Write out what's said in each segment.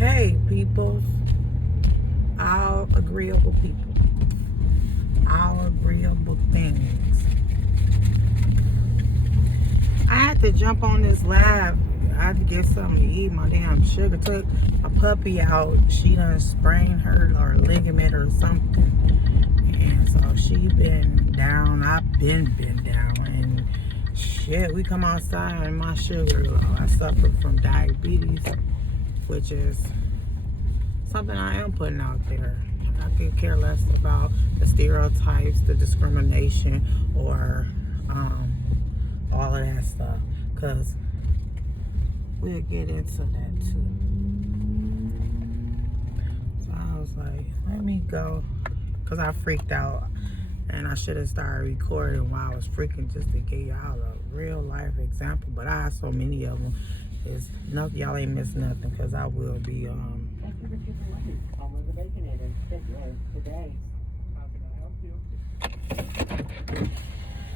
Hey, people. All agreeable people. All agreeable things. I had to jump on this live. I had to get something to eat. My damn sugar took a puppy out. She done sprained her or ligament or something. And so she been down. I've been down. And shit, we come outside and my sugar low. I suffer from diabetes, which is something I am putting out there. I could care less about the stereotypes, the discrimination, or all of that stuff, because we'll get into that too. So I was like, let me go, because I freaked out and I should have started recording while I was freaking, just to give y'all a real life example. But I have so many of them. It's nothing, y'all ain't missed nothing, because I will be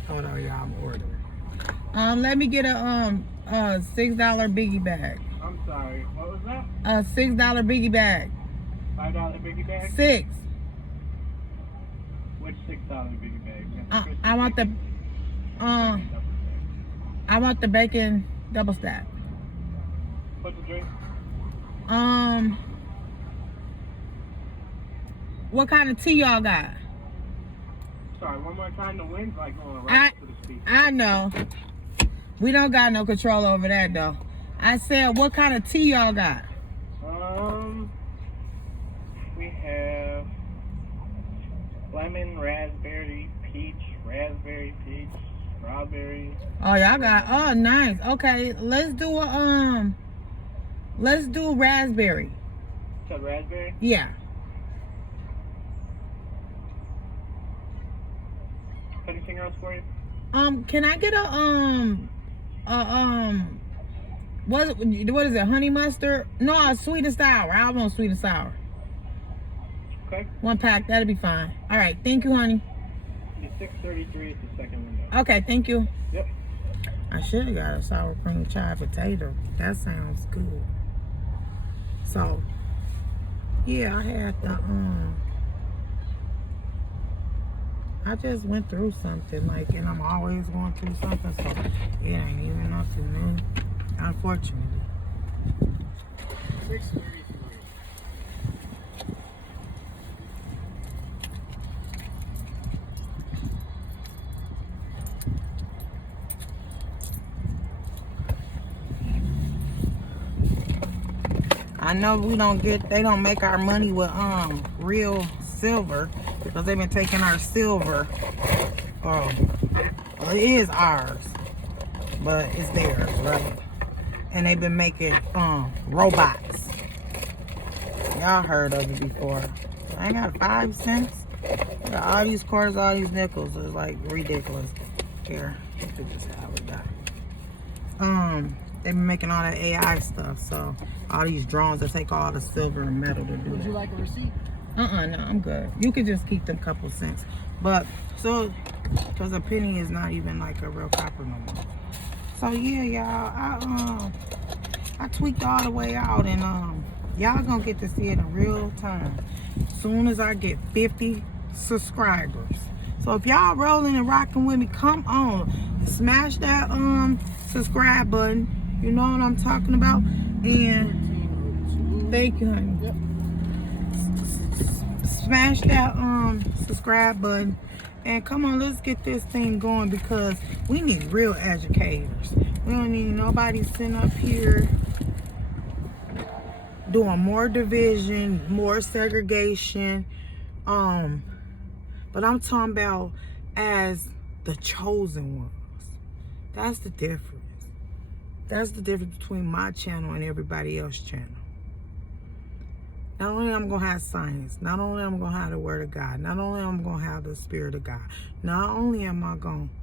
hold on, y'all, I'm ordering. Let me get a $6 biggie bag. I'm sorry, what was that? A $6 biggie bag. $5 biggie bag? 6. Which $6 biggie bag? I want the bacon double stack. What's the drink? What kind of tea y'all got? Sorry, one more time. The wind's like going right to the speaker. I know. We don't got no control over that though. I said, what kind of tea y'all got? We have lemon, raspberry, peach, strawberry. Oh, y'all got, oh, nice. Okay, let's do raspberry. So raspberry? Yeah. Anything else for you? Can I get what is it, honey mustard? No, sweet and sour. I want sweet and sour. Okay. 1 pack, that'll be fine. All right, thank you, honey. The 633 is the second window. Okay, thank you. Yep. I should have got a sour cream chive potato. That sounds good. So, yeah, I had the I just went through something, like, and I'm always going through something, so it ain't even nothing new, unfortunately. 633. I know they don't make our money with real silver, because they've been taking our silver. Well, it is ours, but it's theirs, right? And they've been making robots. Y'all heard of it before. I got 5 cents. I got all these quarters, all these nickels. It's like ridiculous. Here, you could just have it back. They've been making all that AI stuff, so all these drones that take all the silver and metal to do Would that. you like a receipt? No, I'm good. You could just keep them couple cents. But, so, because a penny is not even like a real copper no more. So, yeah, y'all, I tweaked all the way out, and y'all gonna get to see it in real time. Soon as I get 50 subscribers. So, if y'all rolling and rocking with me, come on. Smash that subscribe button. You know what I'm talking about? And thank you, honey. Yep. Smash that subscribe button, and come on, let's get this thing going, because we need real educators. We don't need nobody sitting up here doing more division, more segregation. But I'm talking about as the chosen ones. That's the difference. That's the difference between my channel and everybody else's channel. Not only am I going to have science, not only am I going to have the word of God, not only am I going to have the spirit of God, not only am I going to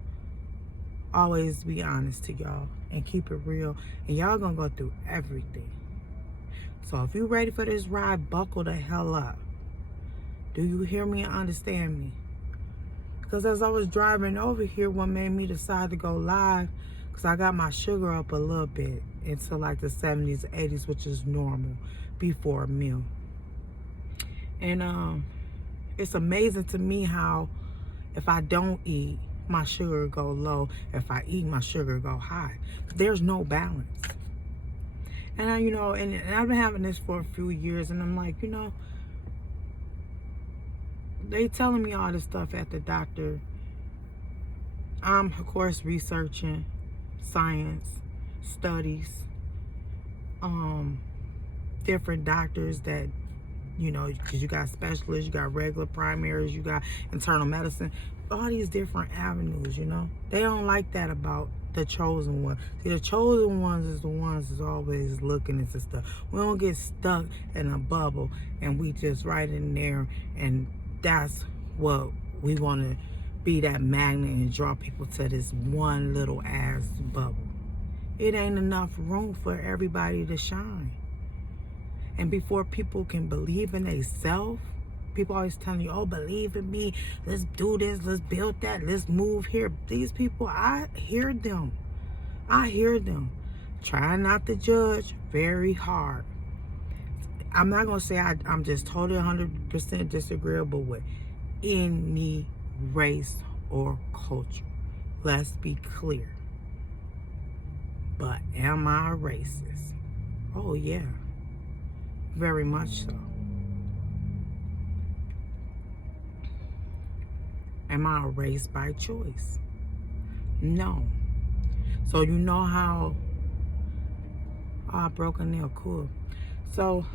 always be honest to y'all and keep it real, and y'all going to go through everything. So if you're ready for this ride, buckle the hell up. Do you hear me and understand me? Because as I was driving over here, what made me decide to go live, because I got my sugar up a little bit. into like the 70s, 80s, which is normal before a meal. And it's amazing to me how if I don't eat, my sugar go low. If I eat, my sugar go high. There's no balance. And and I've been having this for a few years, and I'm like, they telling me all this stuff at the doctor. I'm, of course, researching science, studies, different doctors that, because you got specialists, you got regular primaries, you got internal medicine, all these different avenues, They don't like that about the chosen one. See, the chosen ones is the ones that's always looking into stuff. We don't get stuck in a bubble and we just right in there, and that's what we want to be, that magnet, and draw people to this one little ass bubble. It ain't enough room for everybody to shine. And before people can believe in themselves, people always telling you, oh, believe in me, let's do this, let's build that, let's move here. These people, I hear them. Try not to judge very hard. I'm not going to say I'm just totally 100% disagreeable with any race or culture. Let's be clear. But am I a racist? Oh, yeah. Very much so. Am I a race by choice? No. So you know how... Oh, I broke a nail. Cool. So,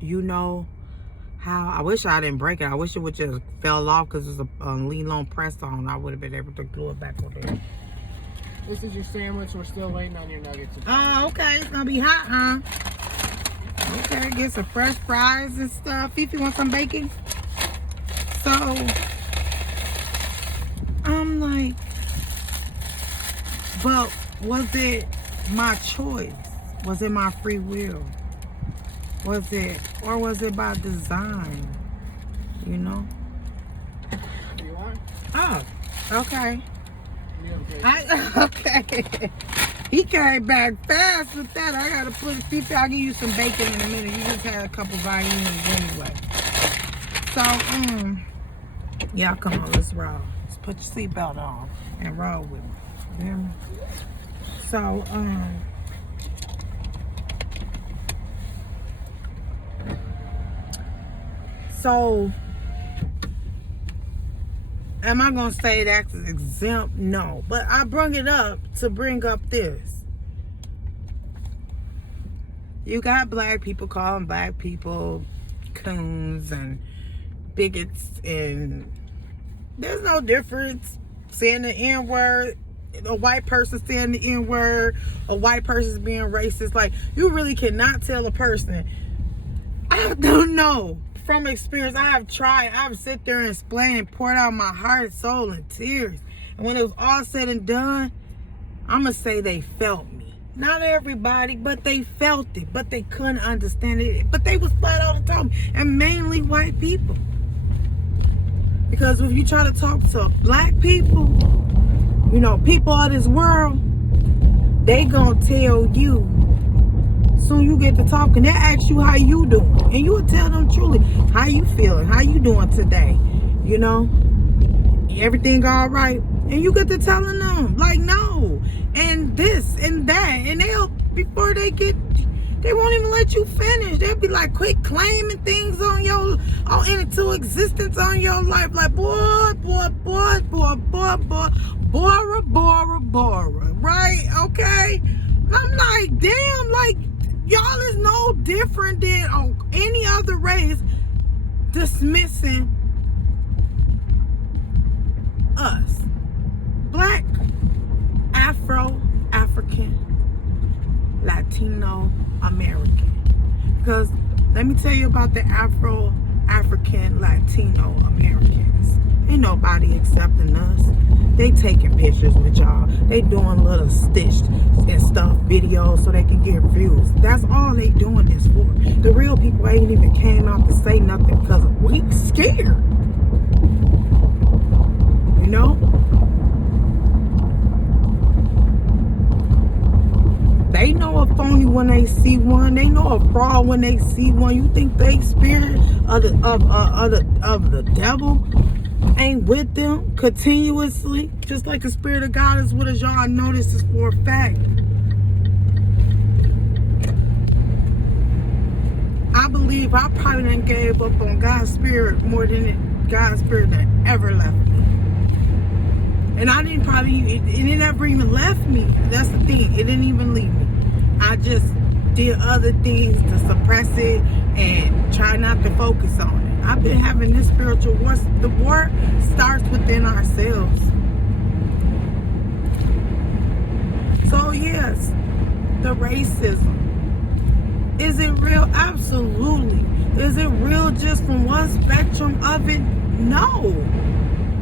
you know how... I wish I didn't break it. I wish it would just fell off because it's a lean-on press-on. I would have been able to glue it back on there. This is your sandwich. We're still waiting on your nuggets. Oh, okay. It's going to be hot, huh? Okay, get some fresh fries and stuff. Fifi, want some bacon? So, I'm like, but was it my choice? Was it my free will? Was it by design? You want? Oh, okay. Yeah, Okay. He came back fast with that. I gotta put Fifi, I'll give you some bacon in a minute. You just had a couple violins anyway. So, yeah, come on, let's roll. Let's put your seatbelt on and roll with me. You hear me? So, am I gonna say that's exempt? No. But I bring it up to bring up this. You got black people calling black people coons and bigots, and there's no difference saying the N-word, a white person saying the N-word, a white person's being racist. Like, you really cannot tell a person. I don't know. From experience, I've sit there and explained and poured out my heart, soul, and tears. And when it was all said and done, I'm going to say they felt me. Not everybody, but they felt it. But they couldn't understand it. But they was flat out and told me. And mainly white people. Because if you try to talk to black people, people of this world, they going to tell you. Soon you get to talking, they ask you how you doing, and you will tell them truly how you feeling, how you doing today, everything all right, and you get to telling them like no, and this and that, and they'll before they won't even let you finish. They'll be like, quit claiming things into existence on your life, like BorA, right? Okay, I'm like, damn, like. Y'all is no different than any other race dismissing us. Black, Afro, African, Latino, American. Because let me tell you about the Afro, African, Latino Americans. Ain't nobody accepting us. They taking pictures with y'all. They doing little stitched and stuff videos so they can get views. That's all they doing this for. The real people ain't even came out to say nothing because we scared. They know a phony when they see one. They know a fraud when they see one. You think they spirit of the devil ain't with them continuously? Just like the spirit of God is with us, y'all. I know this is for a fact. I believe I probably done gave up on God's spirit more than God's spirit that ever left me. And I didn't probably, it never even left me. That's the thing. It didn't even leave me. I just did other things to suppress it and try not to focus on it. I've been having this spiritual war. The war starts within ourselves. So yes, the racism. Is it real? Absolutely. Is it real just from one spectrum of it? No.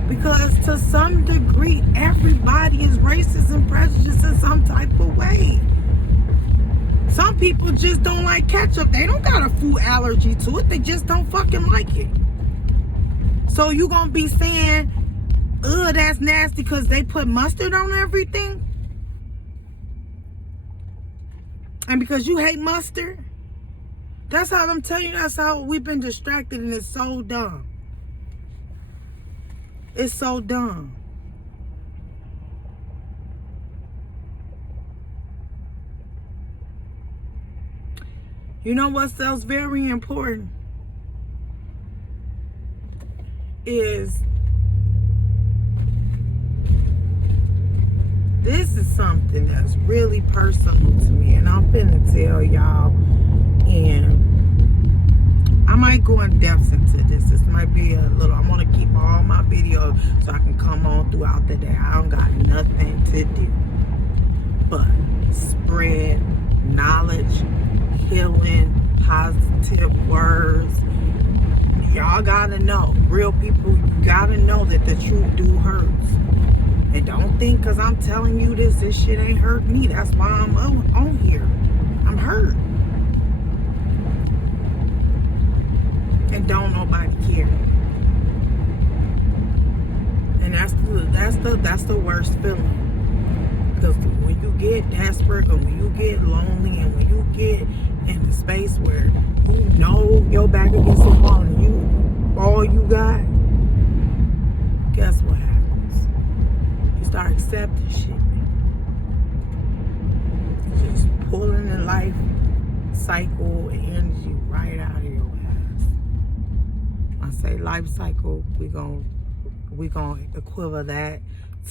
Because to some degree, everybody is racist and prejudiced in some type of way. Some people just don't like ketchup. They don't got a food allergy to it. They just don't fucking like it. So you gonna be saying, ugh, that's nasty because they put mustard on everything? And because you hate mustard? That's how I'm telling you, that's how we've been distracted, and it's so dumb. It's so dumb. You know what else very important is this is something that's really personal to me, and I'm finna tell y'all, and I might go in depth into this. This might be a little, I want to keep all my videos so I can come on throughout the day. I don't got nothing to do but spread knowledge, healing, positive words. Y'all gotta know, real people, you gotta know that the truth do hurts. And don't think because I'm telling you this shit ain't hurt me. That's why I'm on here. I'm hurt. And don't nobody care. And that's the worst feeling. Because when you get desperate, and when you get lonely, and when you get in the space where you know your back against the wall and you all you got, guess what happens? You start accepting shit. You're just pulling the life cycle and energy right out of your ass. When I say life cycle, we gonna equivalent that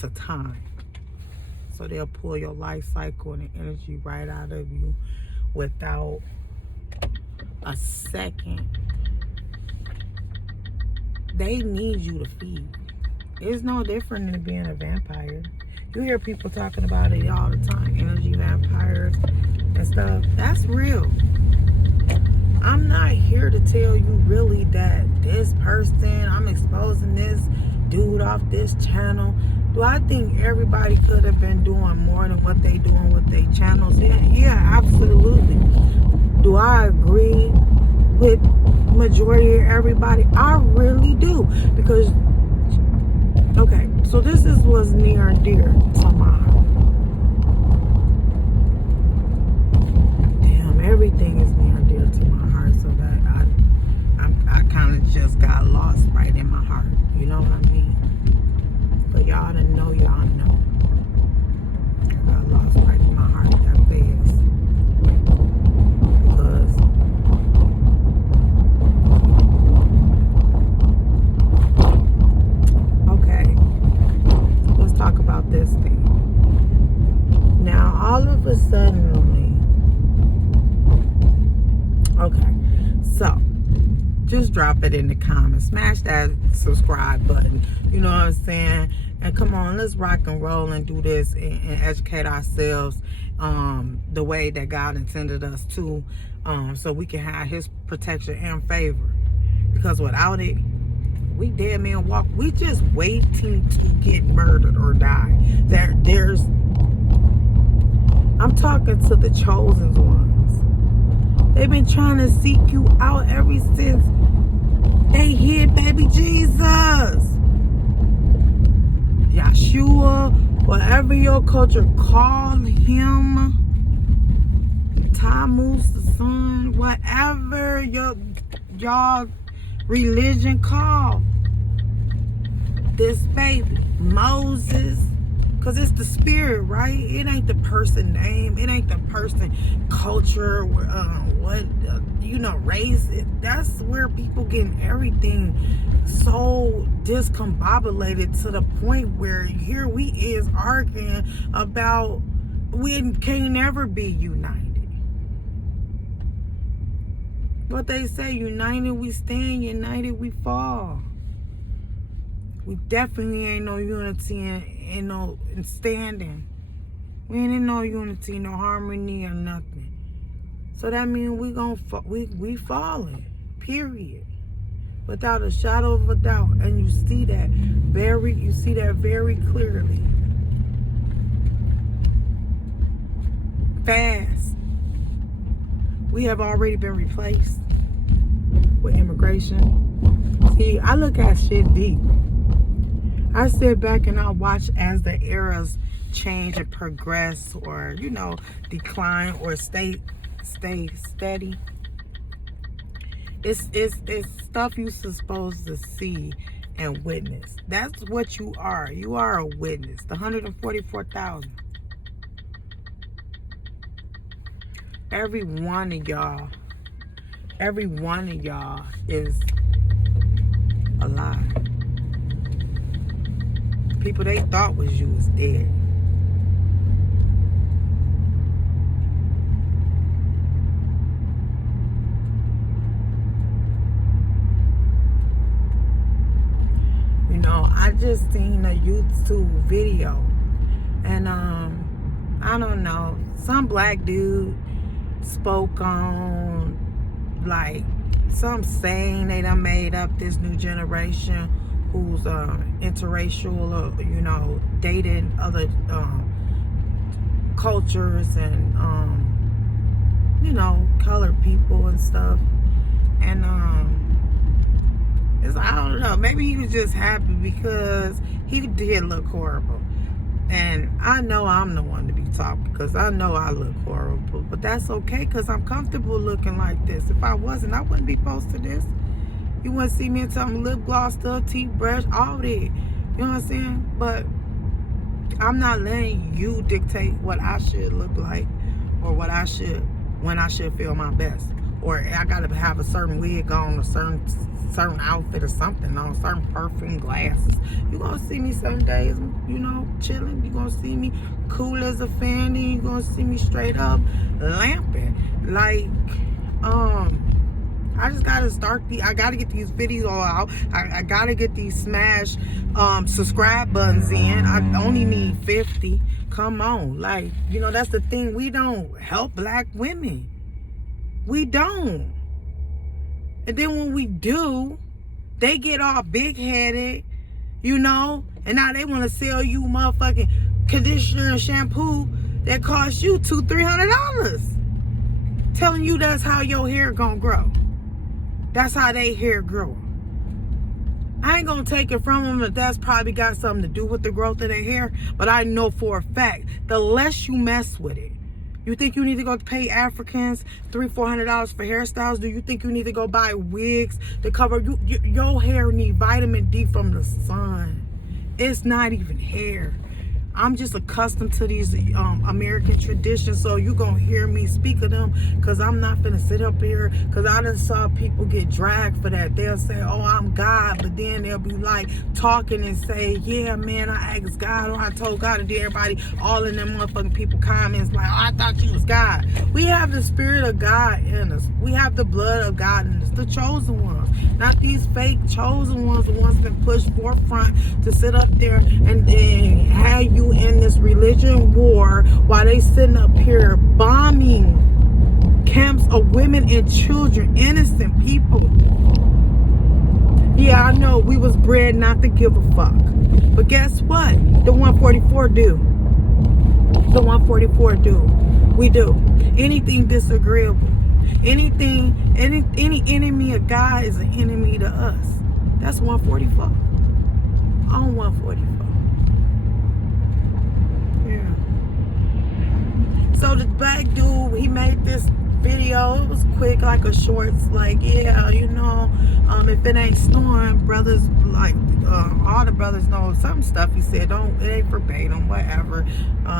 to time. So they'll pull your life cycle and the energy right out of you without a second. They need you to feed. It's no different than being a vampire. You hear people talking about it all the time, energy vampires and stuff. That's real. I'm not here to tell you really that this person, I'm exposing this dude off this channel. Do I think everybody could have been doing more than what they doing with their channels? Yeah, absolutely. Do I agree with majority of everybody? I really do. Because, okay, so this is what's near and dear to my heart. Damn, everything is near and dear to my heart, so that I kind of just got lost right in my heart. You know what I mean? But y'all didn't know, y'all know. I got lost right in my heart that fast. Because okay, let's talk about this thing. Now all of a sudden, okay, so just drop it in the comments. Smash that subscribe button. You know what I'm saying? And come on, let's rock and roll and do this and educate ourselves the way that God intended us to, so we can have his protection and favor. Because without it, we dead men walk. We just waiting to get murdered or die. I'm talking to the chosen ones. They've been trying to seek you out ever since they hid baby Jesus. Yeshua, whatever your culture call him. time moves the sun, whatever y'all religion call this baby, Moses, because it's the spirit, right? It ain't the person name, it ain't the person culture, race. That's where people getting everything so discombobulated to the point where here we is arguing about we can't never be united. But they say, united we stand, united we fall. We definitely ain't no unity in standing. We ain't in no unity, no harmony or nothing. So that means we falling, period. Without a shadow of a doubt. And you see that very clearly. Fast. We have already been replaced with immigration. See, I look at shit deep. I sit back and I watch as the eras change and progress, or decline, or stay steady. It's stuff you're supposed to see and witness. That's what you are. You are a witness. The 144,000. Every one of y'all is alive. People they thought was you is dead. I just seen a YouTube video, and I don't know, some black dude spoke on like some saying they done made up this new generation who's interracial, or dating other cultures and colored people and stuff. And I don't know, maybe he was just happy because he did look horrible. And I know I'm the one to be talking because I know I look horrible. But that's okay because I'm comfortable looking like this. If I wasn't, I wouldn't be posting this. You wouldn't see me until I'm lip gloss, stuff, teeth brush, all that. You know what I'm saying? But I'm not letting you dictate what I should look like, or when I should feel my best. Or I gotta have a certain wig on, a certain outfit or something on, certain perfume, glasses. You gonna see me some days, chilling. You gonna see me cool as a fan, and you gonna see me straight up lamping. Like, I just gotta I gotta get these videos out. I gotta get these smash subscribe buttons in. I only need 50. Come on. Like, that's the thing. We don't help black women. We don't. And then when we do, they get all big-headed, and now they want to sell you motherfucking conditioner and shampoo that costs you $200-$300. Telling you that's how your hair gonna grow. That's how they hair grow. I ain't gonna take it from them if that's probably got something to do with the growth of their hair, but I know for a fact, the less you mess with it. You think you need to go pay Africans $300-$400 for hairstyles? Do you think you need to go buy wigs to cover your hair? Need vitamin D from the sun. It's not even hair. I'm just accustomed to these American traditions, so you gonna hear me speak of them, because I'm not finna sit up here, because I done saw people get dragged for that. They'll say, oh, I'm God, but then they'll be like talking and say, yeah, man, I asked God, or I told God, and then everybody, all in them motherfucking people comments like, oh, I thought you was God. We have the spirit of God in us. We have the blood of God in us, the chosen ones, not these fake chosen ones, the ones that push forefront to sit up there and have you in this religion war while they sitting up here bombing camps of women and children, innocent people. Yeah, I know we was bred not to give a fuck, but guess what? The 144 do. The 144 do. We do. Anything disagreeable, any enemy of God is an enemy to us. That's 144. On 144. So the black dude, he made this video. It was quick, like a shorts, like, yeah, you know, if it ain't snowing, brothers, like, all the brothers know some stuff he said. It ain't verbatim, whatever.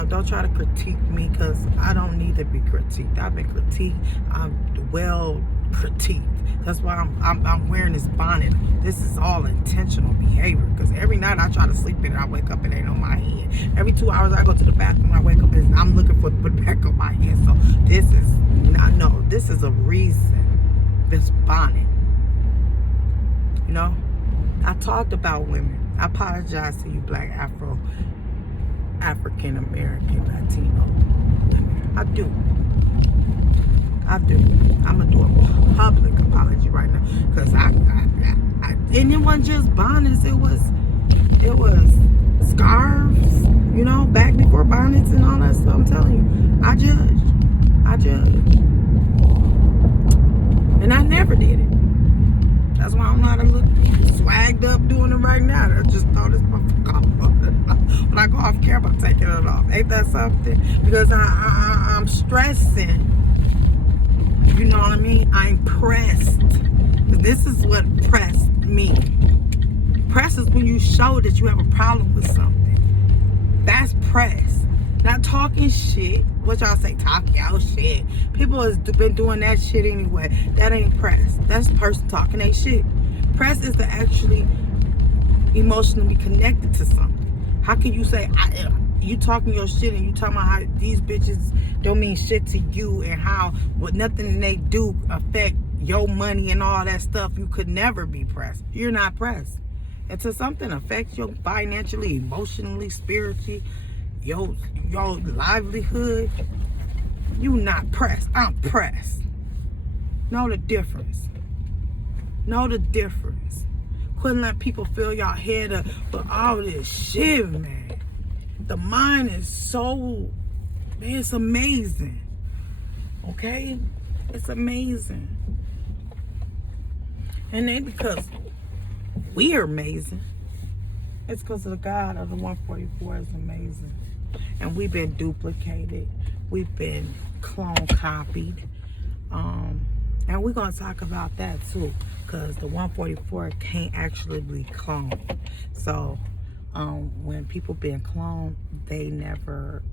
Don't try to critique me, because I don't need to be critiqued. I've been critiqued. I'm well critiqued. That's why I'm wearing this bonnet. This is all intentional behavior, because every night I try to sleep in it, I wake up, it ain't on my head. Every 2 hours I go to the bathroom, I wake up and I'm looking for the back of my head. So this is not, no, this is a reason, this bonnet. You know, I talked about women. I apologize to you black African American, Latino women. I do. I'm gonna do a public apology right now, because I and it wasn't just bonnets. It was scarves. You know, back before bonnets and all that stuff. I'm telling you, I judged, and I never did it. That's why I'm not swagged up doing it right now. I just throw this motherfucker off. When I go off camera, I'm taking it off. Ain't that something? Because I'm stressing. You know what I mean? I'm pressed. This is what pressed me. Press is when you show that you have a problem with something. That's press. Not talking shit. What y'all say? Talk y'all shit. People has been doing that shit anyway. That ain't press. That's the person talking their shit. Press is to actually emotionally connected to something. How can you say, you talking your shit and you talking about how these bitches don't mean shit to you, and how what nothing they do affect your money and all that stuff? You could never be pressed. You're not pressed. Until something affects you financially, emotionally, spiritually, your livelihood, you not pressed. I'm pressed. Know the difference. Know the difference. Couldn't let people fill y'all head up with all this shit, man. The mind is so, man, it's amazing. Okay? It's amazing. And then because we are amazing, it's because of the God of the 144 is amazing. And we've been duplicated. We've been clone copied. And we're going to talk about that too, because the 144 can't actually be cloned. So when people been cloned, they never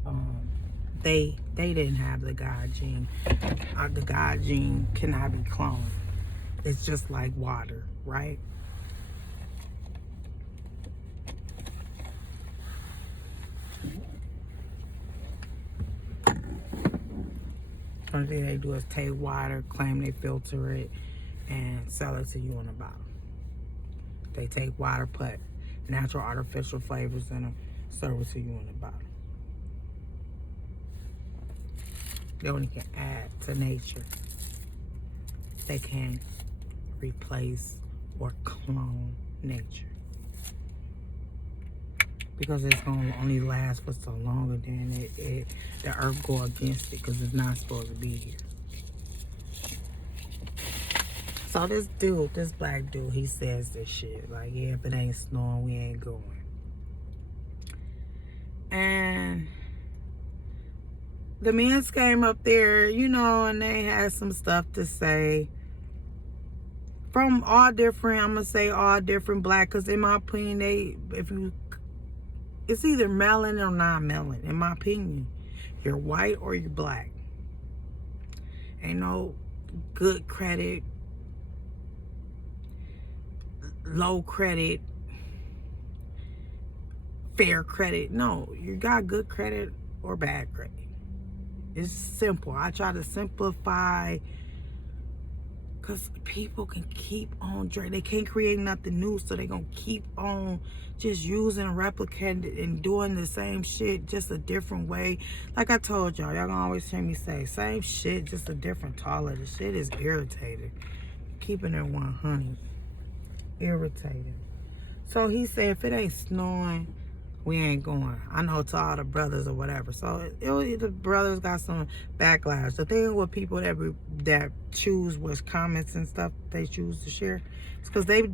they didn't have the God gene. The God gene cannot be cloned. It's just like water, right? Only thing they do is take water, claim they filter it, and sell it to you in a bottle. They take water, put natural artificial flavors in them, serve it to you in a bottle. They only can add to nature. They can't replace or clone nature, because it's going to only last for so long, and then the earth go against it, because it's not supposed to be here. So this black dude, he says this shit, like, yeah, if it ain't snowing, we ain't going. And the men came up there, you know, and they had some stuff to say from all different, I'm going to say all different black, because in my opinion, it's either melon or non-melon, in my opinion. You're white or you're black. Ain't no good credit, low credit, fair credit. No, you got good credit or bad credit. It's simple. I try to simplify, because people can keep on, they can't create nothing new, so they're going to keep on just using, replicating, and doing the same shit, just a different way. Like I told y'all gonna always hear me say, same shit, just a different taller. The shit is irritating. Keeping it 100. Irritating. So he said, if it ain't snowing, we ain't going. I know, to all the brothers or whatever. So the brothers got some backlash. The thing with people that choose what's comments and stuff they choose to share, it's because they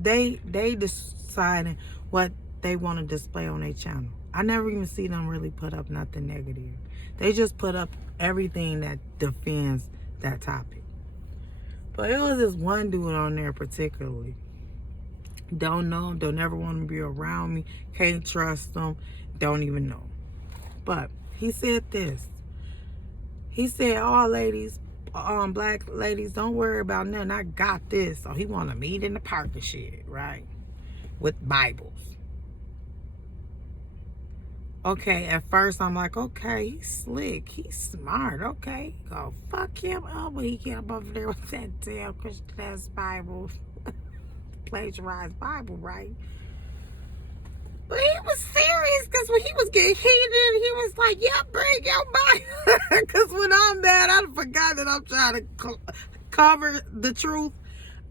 deciding what they want to display on their channel. I never even see them really put up nothing negative. They just put up everything that defends that topic. But it was this one dude on there particularly. Don't know him, don't ever want to be around me, can't trust them, don't even know. But he said this. He said, all ladies, black ladies, don't worry about nothing. I got this. So he want to meet in the park and shit, right? With Bibles. Okay, at first I'm like, okay, he's slick, he's smart, okay. Go fuck him up when he came over there with that damn Christian ass Bible, plagiarized Bible, right? But he was serious, because when he was getting heated, he was like, yeah, bring your Bible. Because when I'm mad, I forgot that I'm trying to cover the truth.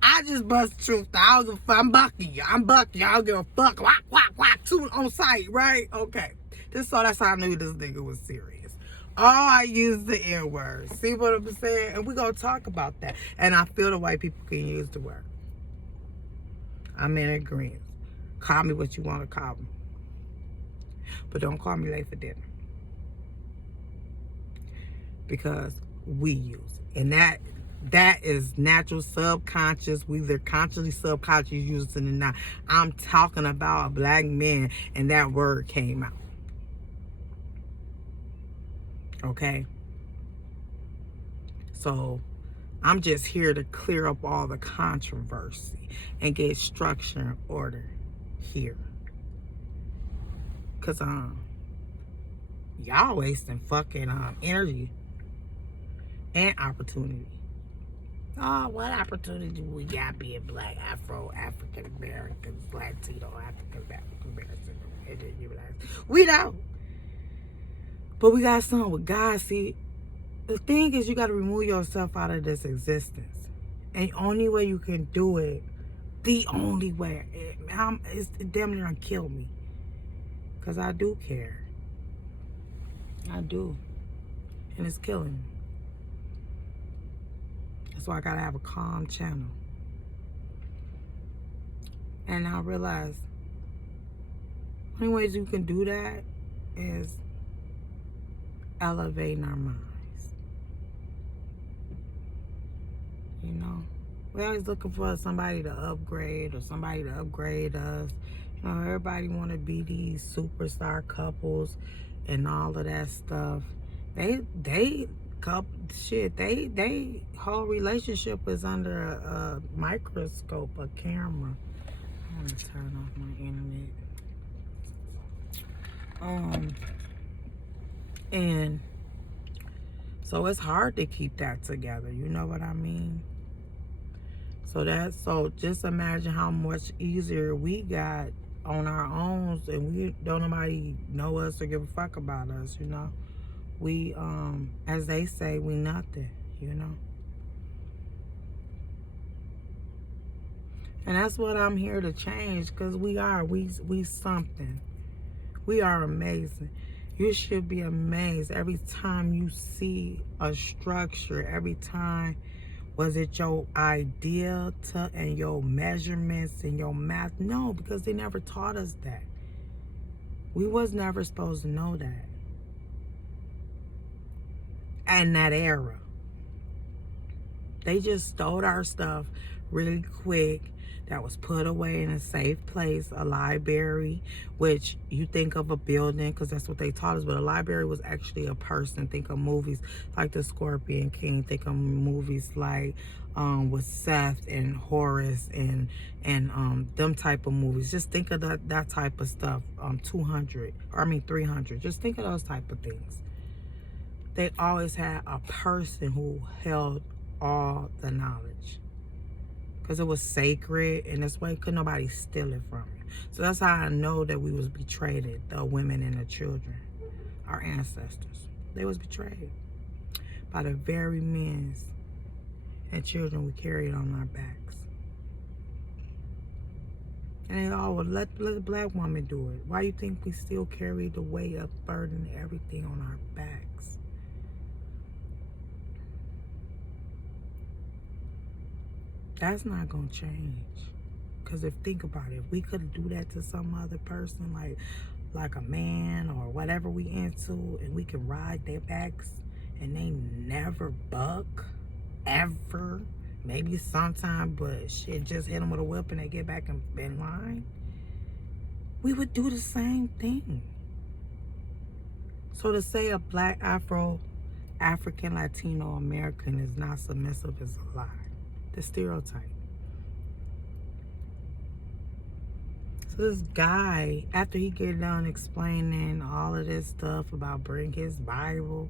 I just bust the truth. I don't give a fuck. I'm bucking you. I don't give a fuck. Whack, whack, whack. Two on sight, right? Okay. That's how I knew this nigga was serious. Oh, I used the N word. See what I'm saying? And we're going to talk about that. And I feel the white people can use the word. I'm in agreement. Call me what you want to call me. But don't call me late for dinner. Because we use it. And that is natural, subconscious. We either consciously, subconsciously use it or not. I'm talking about a black man, and that word came out. Okay? So, I'm just here to clear up all the controversy and get structure and order here. Because, y'all wasting fucking energy and opportunity. Oh, what opportunity we got being black, Afro, African Americans, Latino, African Americans? We don't. But we got something with God. See, the thing is, you got to remove yourself out of this existence. And the only way you can do it, it's damn near gonna kill me. Because I do care. I do. And it's killing me. That's why I gotta have a calm channel. And I realize the only ways you can do that is elevating our minds. You know? We're always looking for somebody to upgrade or somebody to upgrade us. You know, everybody want to be these superstar couples and all of that stuff. They whole relationship is under a microscope, a camera. I'm gonna turn off my internet. And so it's hard to keep that together. You know what I mean? So just imagine how much easier we got on our own, and we don't nobody know us or give a fuck about us, you know. We, as they say, we nothing, you know. And that's what I'm here to change, because we something. We are amazing. You should be amazed every time you see a structure, every time. Was it your idea and your measurements and your math? No, because they never taught us that. We was never supposed to know that. And that era. They just stole our stuff really quick. That was put away in a safe place, a library, which you think of a building because that's what they taught us, but a library was actually a person. Think of movies like The Scorpion King. Think of movies like with Seth and Horace and them type of movies. Just think of that type of stuff. 300. Just think of those type of things. They always had a person who held all the knowledge. Because it was sacred, and this way could nobody steal it from you. So that's how I know that we was betrayed, the women and the children, our ancestors. They was betrayed by the very men and children we carried on our backs. And they all would let the black woman do it. Why you think we still carry the weight of burden and everything on our backs? That's not gonna change. Because think about it, if we could do that to some other person, like like a man or whatever we into, and we can ride their backs and they never buck ever. Maybe sometime, but shit, just hit them with a whip and they get back in line. We would do the same thing. So to say a black African Latino American is not submissive is a lie. The stereotype. So this guy, after he get done explaining all of this stuff about bring his Bible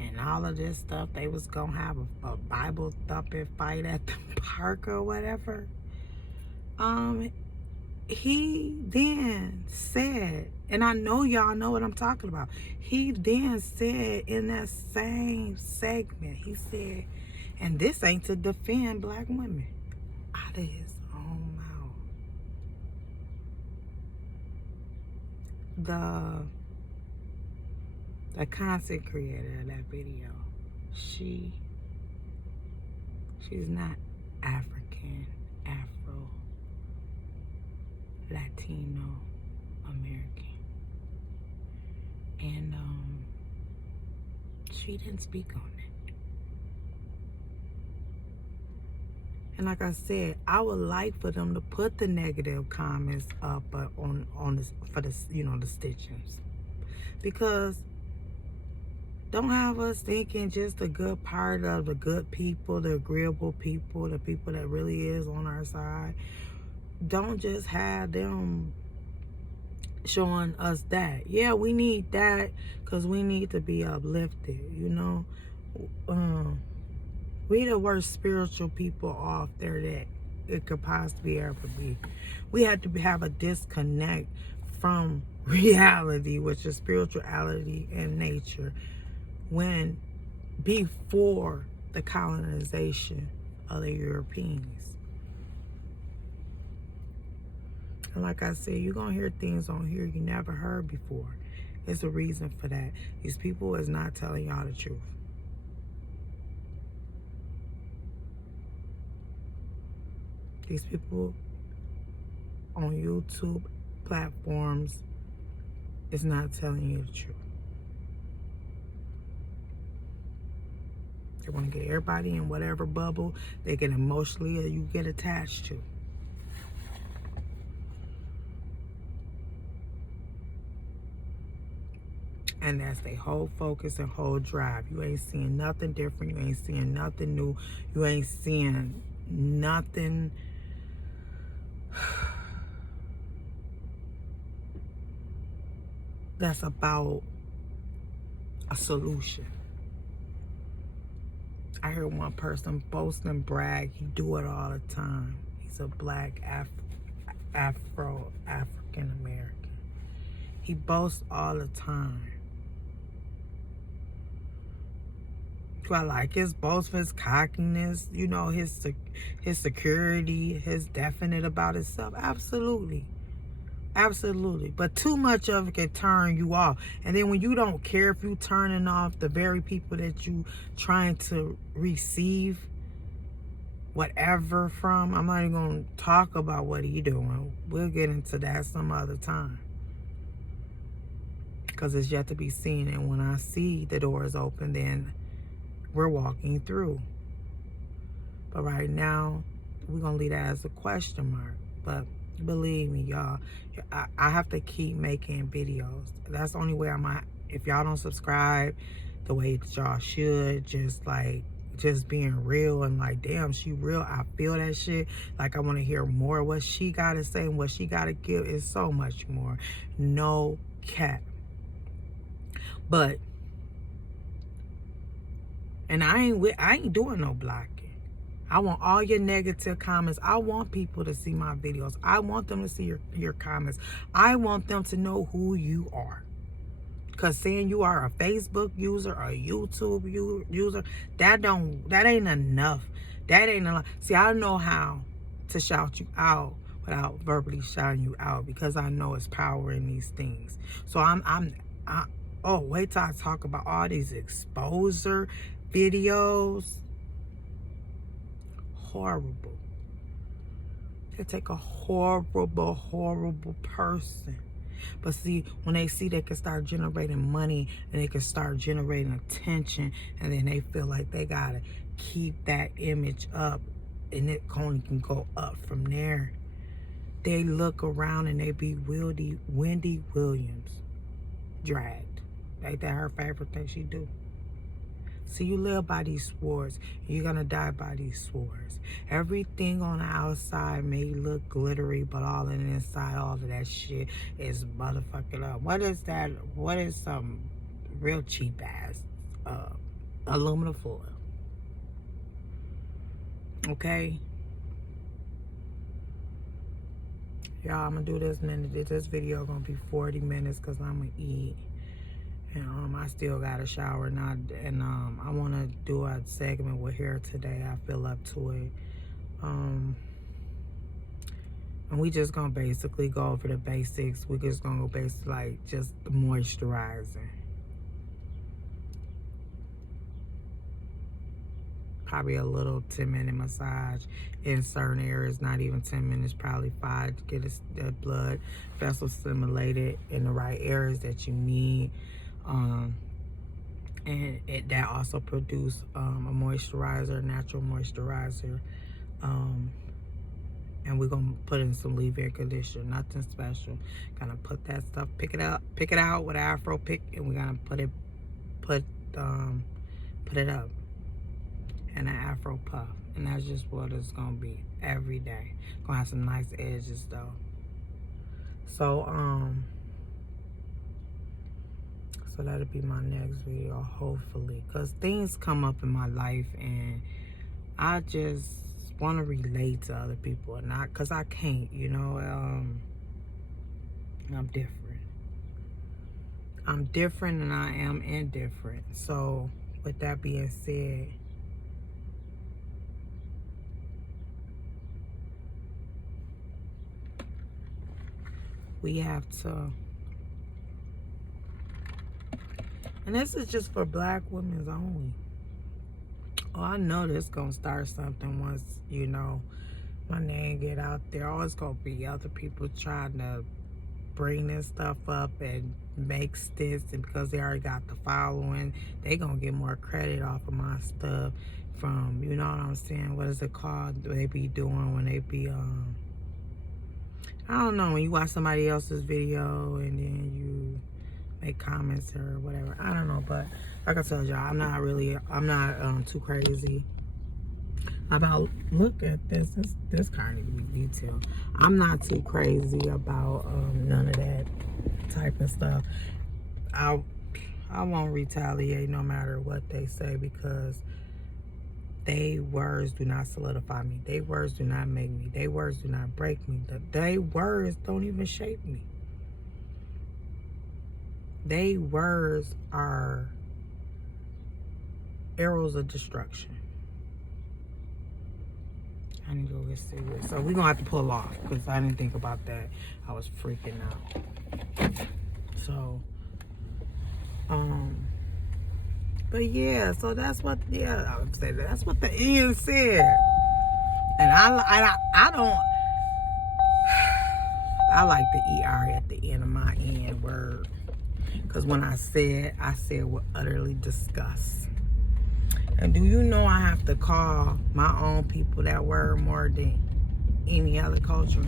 and all of this stuff, they was gonna have a Bible thumping fight at the park or whatever. He then said, and I know y'all know what I'm talking about. He then said in that same segment, he said, and this ain't to defend black women, out of his own mouth. The content creator of that video, she's not African, Afro, Latino American, and she didn't speak on it. And like I said, I would like for them to put the negative comments up on this for the the stitchings, because don't have us thinking just the good part of the good people, the agreeable people, the people that really is on our side. Don't just have them showing us that. Yeah, we need that because we need to be uplifted, We the worst spiritual people off there that it could possibly ever be. We had to have a disconnect from reality, which is spirituality and nature, before the colonization of the Europeans. And like I said, you're gonna hear things on here you never heard before. There's a reason for that. These people is not telling y'all the truth. These people on YouTube platforms is not telling you the truth. They want to get everybody in whatever bubble they get emotionally or you get attached to. And that's their whole focus and whole drive. You ain't seeing nothing different. You ain't seeing nothing new. You ain't seeing nothing that's about a solution. I heard one person boast and brag. He do it all the time. He's a black African American. He boasts all the time. Do I like his boast, his cockiness, his security, his definite about himself? Absolutely. Absolutely. But too much of it can turn you off. And then when you don't care, if you turning off the very people that you trying to receive whatever from, I'm not even going to talk about what he doing. We'll get into that some other time, because it's yet to be seen. And when I see the doors open, then we're walking through. But right now, we're going to leave that as a question mark. But believe me, y'all, I have to keep making videos. That's the only way I might. If y'all don't subscribe the way that y'all should, just being real and like, damn, she real. I feel that shit. Like, I want to hear more of what she got to say and what she got to give. Is so much more. No cap. But, and I ain't doing no blocking. I want all your negative comments. I want people to see my videos. I want them to see your comments. I want them to know who you are. Because saying you are a Facebook user or a YouTube user, that ain't enough. That ain't enough. See, I know how to shout you out without verbally shouting you out, because I know it's power in these things. So oh, wait till I talk about all these exposure videos. Horrible. They take a horrible person But see, when they see they can start generating money and they can start generating attention, and then they feel like they gotta keep that image up, and it only can go up from there. They look around and they be Wendy Williams dragged. Ain't that her favorite thing she do? So you live by these swords. You're gonna die by these swords. Everything on the outside may look glittery, but all on the inside, all of that shit is motherfucking up. What is that? What is some real cheap ass aluminum foil? Okay? Y'all, I'm gonna do this, and then this video gonna be 40 minutes because I'm gonna eat. And I still got a shower now, and I want to do a segment with hair today. I feel up to it. And we just gonna basically go over the basics. We just gonna go basically like just the moisturizing. Probably a little 10-minute massage in certain areas, not even 10 minutes, probably 5 to get the blood vessel stimulated in the right areas that you need. And that also produce a moisturizer, natural moisturizer. And we're gonna put in some leave-in conditioner, nothing special. Gonna put that stuff, pick it out with an Afro pick, and we're gonna put it up in an Afro puff. And that's just what it's gonna be every day. Gonna have some nice edges though. So that'll be my next video, hopefully. Because things come up in my life and I just want to relate to other people. And not because I can't, you know. I'm different. I'm different and I am indifferent. So with that being said, we have to... And this is just for black women only. Oh, I know this gonna start something once, you know, my name get out there. Always gonna be other people trying to bring this stuff up and make stints, and because they already got the following, they gonna get more credit off of my stuff from, you know what I'm saying? What is it called? What they be doing when they be I don't know, when you watch somebody else's video and then you make comments or whatever. I don't know, but like I told y'all, I'm not too crazy about, look at this kind of detail. I'm not too crazy about none of that type of stuff. I won't retaliate no matter what they say, because they words do not solidify me. They words do not make me. They words do not break me. They words don't even shape me. They words are arrows of destruction. I need to go get cigarettes. So we're gonna have to pull off because I didn't think about that. I was freaking out. So, but yeah, so that's what, I would say that's what the end said. And I don't, I like the ER at the end of my end word. Because when I said with utterly disgust. And do you know I have to call my own people that word more than any other culture?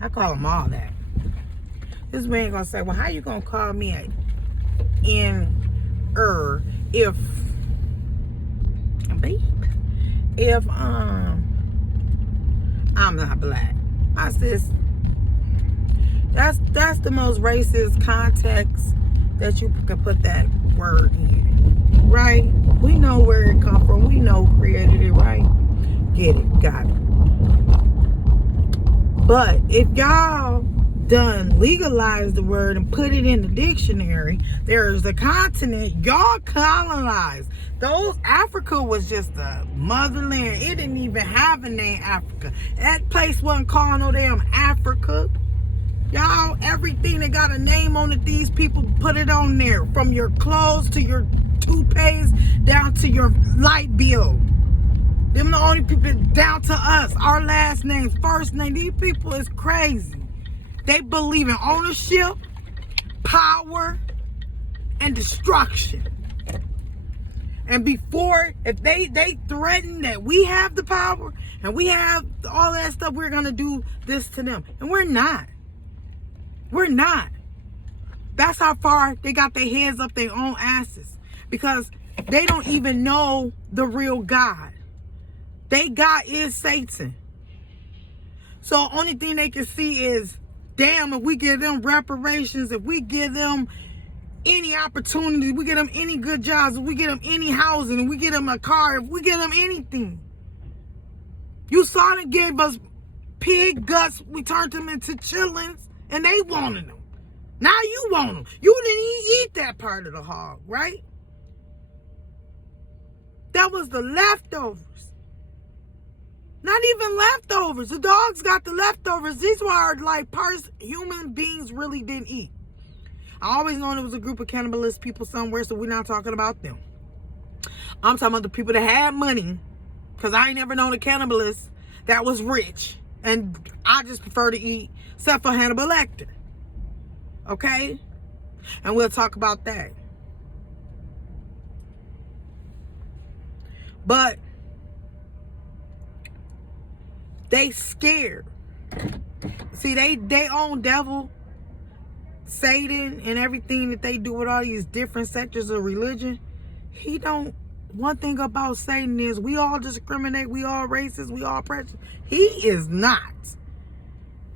I call them all that. This man gonna say, well, how you gonna call me a N-er if I'm not black? I says, that's the most racist context that you can put that word in, right? We know where it come from. We know who created it, right? Get it, got it. But if y'all done legalize the word and put it in the dictionary, there's a continent y'all colonized. Those Africa was just a motherland. It didn't even have a name, Africa. That place wasn't called no damn Africa. Y'all, everything that got a name on it, these people put it on there. From your clothes to your toothpaste down to your light bill. Them the only people down to us. Our last names, first name. These people is crazy. They believe in ownership, power, and destruction. And before, if they threaten that we have the power and we have all that stuff, we're going to do this to them. And we're not. We're not. That's how far they got their heads up their own asses. Because they don't even know the real God. They God is Satan. So only thing they can see is, damn, if we give them reparations, if we give them any opportunity, we get them any good jobs, if we get them any housing, if we get them a car, if we get them anything. You saw them gave us pig guts, we turned them into chillings, and they wanted them. Now you want them. You didn't eat that part of the hog, right? That was the leftovers. Not even leftovers. The dogs got the leftovers. These were like parts human beings really didn't eat. I always known it was a group of cannibalist people somewhere, so we're not talking about them. I'm talking about the people that had money, because I ain't never known a cannibalist that was rich, and I just prefer to eat, except for Hannibal Lecter. Okay? And we'll talk about that. But they scared. See, they own devil, Satan, and everything that they do with all these different sectors of religion. He don't. One thing about Satan is we all discriminate, we all racist, we all prejudiced. He is not.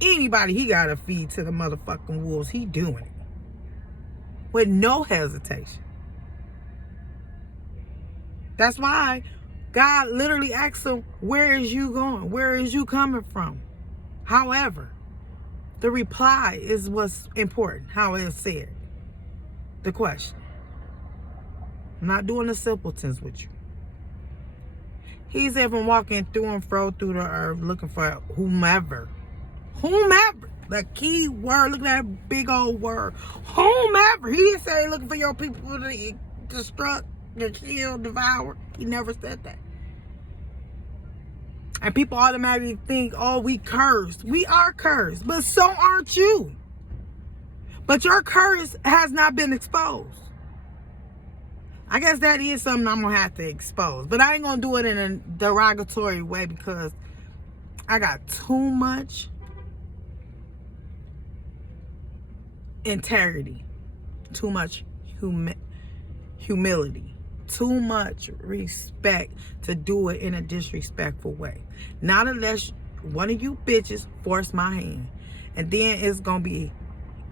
Anybody he gotta feed to the motherfucking wolves, he doing it with no hesitation. That's why God literally asks him, where is you going? Where is you coming from? However, the reply is what's important, how it's said. The question. I'm not doing the simpletons with you. He's even walking through and fro through the earth looking for whomever. Whomever. The key word. Look at that big old word. Whomever. He didn't say looking for your people to destruct, to kill, devour. He never said that. And people automatically think, oh, we cursed. We are cursed. But so aren't you. But your curse has not been exposed. I guess that is something I'm going to have to expose. But I ain't going to do it in a derogatory way because I got too much integrity, too much humility, too much respect to do it in a disrespectful way. Not unless one of you bitches force my hand. And then it's going to be,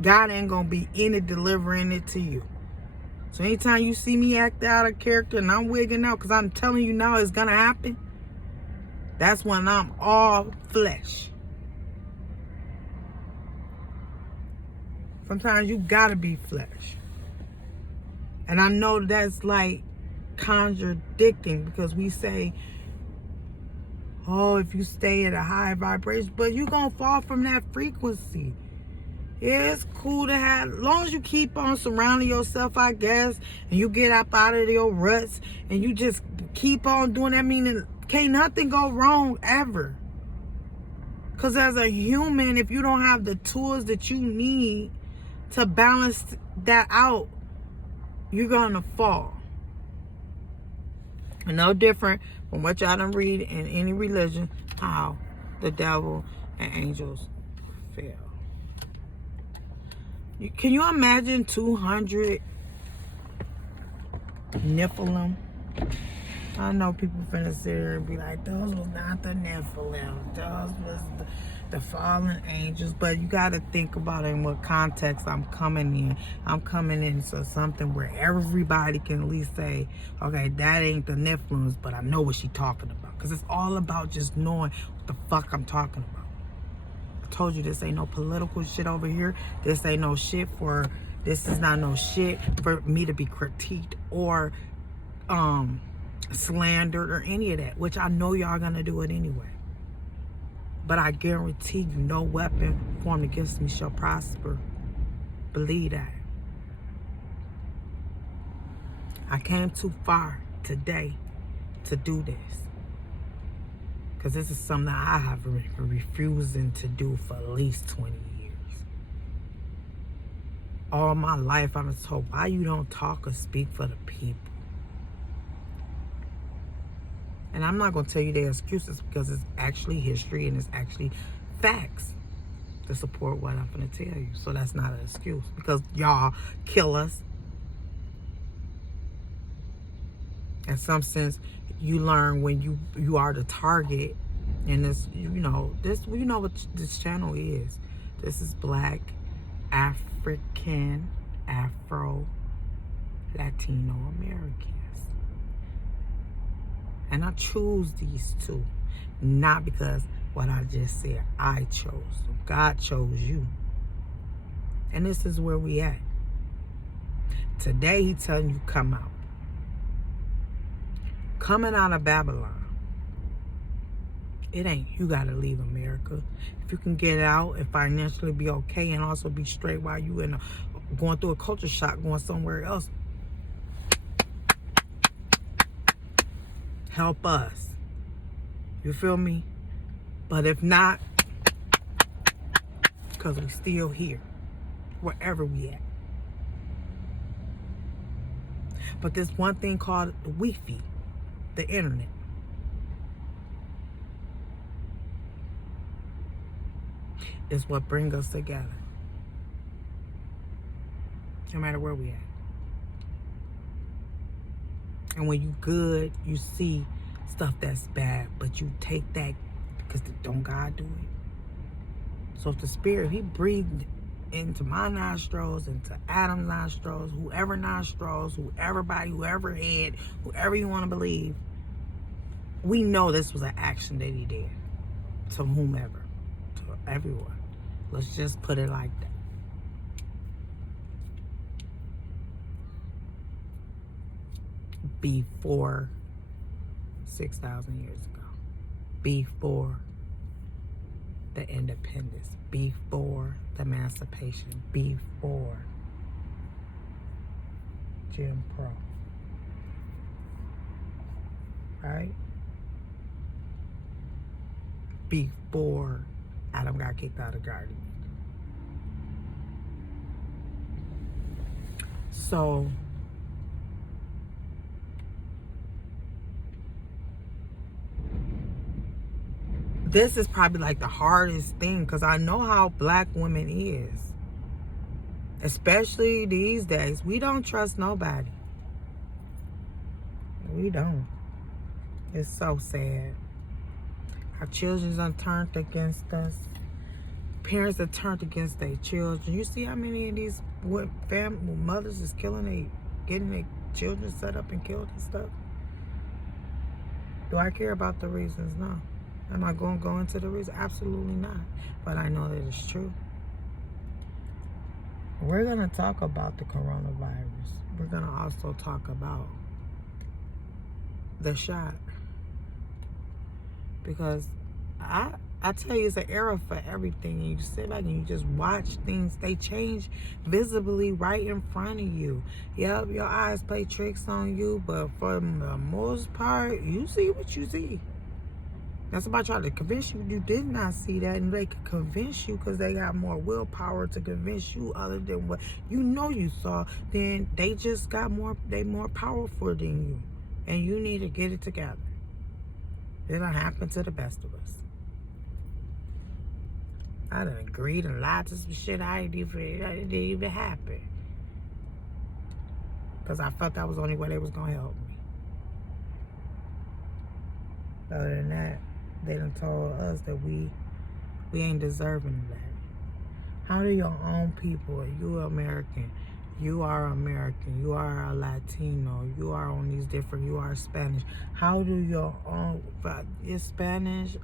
God ain't going to be in it delivering it to you. So anytime you see me act out of character and I'm wigging out, because I'm telling you now it's going to happen, that's when I'm all flesh. Sometimes you got to be flesh. And I know that's like contradicting because we say, oh, if you stay at a high vibration, but you're going to fall from that frequency. Yeah, it's cool to have, as long as you keep on surrounding yourself, I guess, and you get up out of your ruts, and you just keep on doing that, meaning can't nothing go wrong ever. Because as a human, if you don't have the tools that you need to balance that out, you're going to fall. And no different from what y'all done read in any religion, how the devil and angels fail. Can you imagine 200 Nephilim? I know people finna sit here and be like, those was not the Nephilim. Those was the fallen angels. But you got to think about it in what context I'm coming in. I'm coming in so something where everybody can at least say, okay, that ain't the Nephilims, but I know what she's talking about. Because it's all about just knowing what the fuck I'm talking about. I told you this ain't no political shit over here. This ain't no shit for, this is not no shit for me to be critiqued or slandered or any of that, which I know y'all gonna do it anyway. But I guarantee you no weapon formed against me shall prosper. Believe that. I came too far today to do this. Because this is something that I have been refusing to do for at least 20 years. all my life I was told, why you don't talk or speak for the people? And I'm not going to tell you their excuses because it's actually history and it's actually facts to support what I'm going to tell you. So that's not an excuse because y'all kill us. In some sense, you learn when you are the target. And this, you know what this channel is. This is Black, African, Afro, Latino Americans. And I choose these two, not because what I just said I chose. God chose you. And this is where we at. Today he telling you come out. Coming out of Babylon. It ain't you gotta leave America. If you can get out and financially be okay and also be straight while you going through a culture shock, going somewhere else. Help us. You feel me? But if not, because we still here, wherever we at. But there's one thing called the Wi-Fi, the internet. Is what brings us together. No matter where we at. And when you good, you see stuff that's bad, but you take that because don't God do it? So if the Spirit, he breathed into my nostrils, into Adam's nostrils, whoever body, whoever head, whoever you want to believe, we know this was an action that he did to whomever, to everyone. Let's just put it like that. Before 6,000 years ago, before the independence, before the emancipation, before Jim Pro, right? Before Adam got kicked out of the garden. So this is probably like the hardest thing because I know how black women is. Especially these days. We don't trust nobody. We don't. It's so sad. Our children are turned against us. Parents are turned against their children. You see how many of these mothers is getting their children set up and killed and stuff? Do I care about the reasons? No. Am I going to go into the reason? Absolutely not. But I know that it's true. We're going to talk about the coronavirus. We're going to also talk about the shot. Because I tell you, it's an era for everything. And you sit back and you just watch things. They change visibly right in front of you. Yep, your eyes play tricks on you. But for the most part, you see what you see. That's about trying to convince you did not see that, and they could convince you because they got more willpower to convince you other than what you know you saw. Then they just got more powerful than you, and you need to get it together. It'll happen to the best of us. I done agreed and lied to some shit it didn't even happen because I felt that was the only way they was gonna help me. Other than that, they done told us that we ain't deserving of that. How do your own people, you American, you are American, you are a Latino, you are on these different, you are Spanish. How do your own, your Spanish,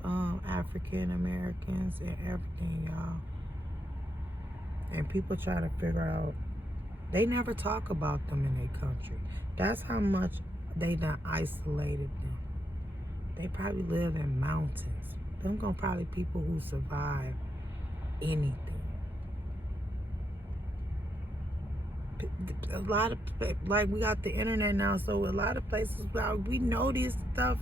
African Americans and everything, y'all. And people try to figure out, they never talk about them in their country. That's how much they done isolated them. They probably live in mountains. Them gonna probably people who survive anything. A lot of, like, we got the internet now, so a lot of places, we know this stuff.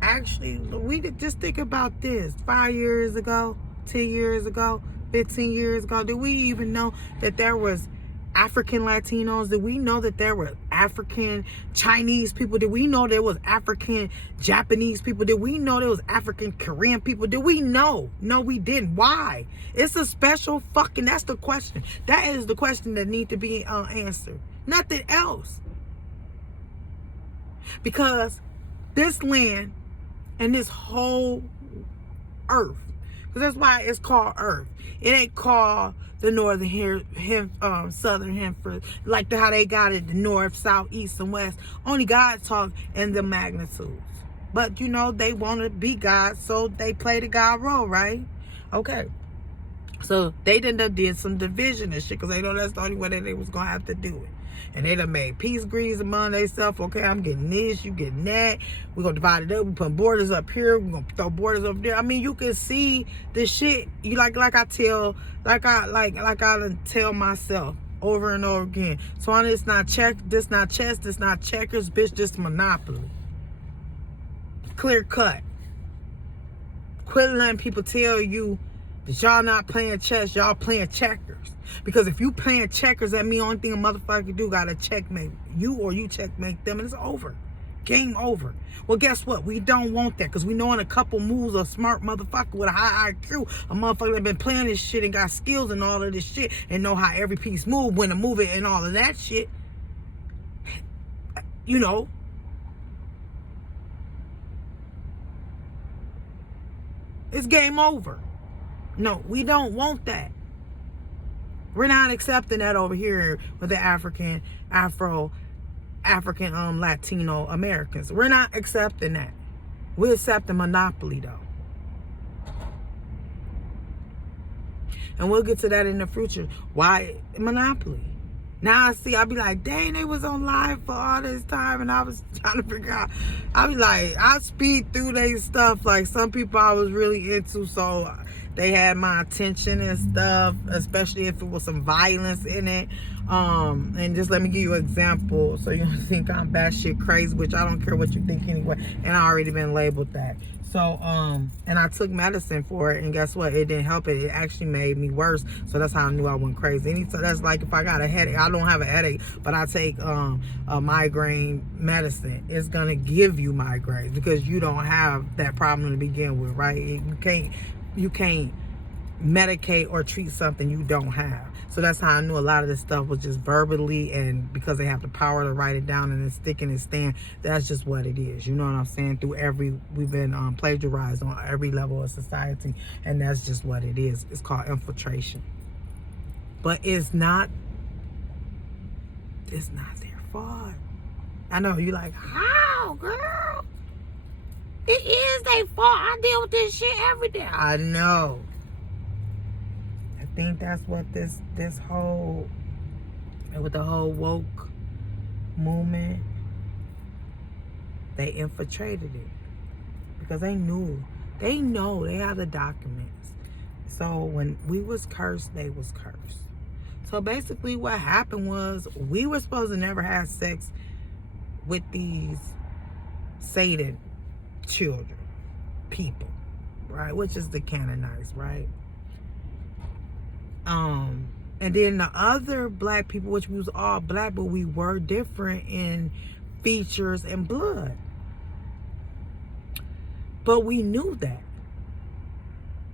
Actually, we just think about this. 5 years ago, 10 years ago, 15 years ago, did we even know that there was African Latinos? Did we know that there were African Chinese people? Did we know there was African Japanese people? Did we know there was African Korean people? Did we know? No, we didn't. Why? It's a special fucking, that's the question. That is the question that need to be answered. Nothing else. Because this land and this whole earth, because that's why it's called Earth. It ain't called the Southern Hemisphere, like how they got it, the North, South, East, and West. Only God talk in the magnitudes. But you know, they want to be God, so they play the God role, right? Okay. So they did some division and shit, because they know that's the only way that they was going to have to do it. And they done made peace agrees among themselves. Okay, I'm getting this, you getting that. We're going to divide it up. We put borders up here. We're going to throw borders over there. I mean, you can see the shit. You like I tell myself over and over again. So on this not check, this not chess, this not checkers, bitch, this monopoly. Clear cut. Quit letting people tell you that y'all not playing chess, y'all playing checkers. Because if you playing checkers, that mean only thing a motherfucker can do gotta checkmate you, or you checkmate them, and it's over. Game over. Well, guess what? We don't want that, because we know in a couple moves a smart motherfucker with a high IQ, a motherfucker that been playing this shit and got skills and all of this shit, and know how every piece move, when to move it, and all of that shit. You know. It's game over. No, we don't want that. We're not accepting that over here with the African Latino Americans. We're not accepting that. We accept the monopoly though. And we'll get to that in the future. Why monopoly? Now I see, I'll be like, dang, they was on live for all this time, and I was trying to figure out. I be like, I speed through their stuff. Like some people I was really into, so they had my attention and stuff, especially if it was some violence in it. And just let me give you an example, so you don't think I'm batshit crazy, which I don't care what you think anyway. And I already been labeled that. So, and I took medicine for it, and guess what? It didn't help it. It actually made me worse. So that's how I knew I went crazy. So that's like if I got a headache. I don't have a headache, but I take a migraine medicine. It's gonna give you migraines because you don't have that problem to begin with, right? You can't medicate or treat something you don't have. So that's how I knew a lot of this stuff was just verbally, and because they have the power to write it down and then stick and stand, that's just what it is. You know what I'm saying? We've been plagiarized on every level of society, and that's just what it is. It's called infiltration. But it's not their fault. I know you like, how, girl? It is their fault. I deal with this shit every day. I know. I think that's what this whole, with the whole woke movement, they infiltrated it because they know they have the documents. So when we was cursed, they was cursed. So basically what happened was, we were supposed to never have sex with these Satan children, people, right? Which is the Canaanites, right? And then the other black people, which we was all black, but we were different in features and blood. But we knew that.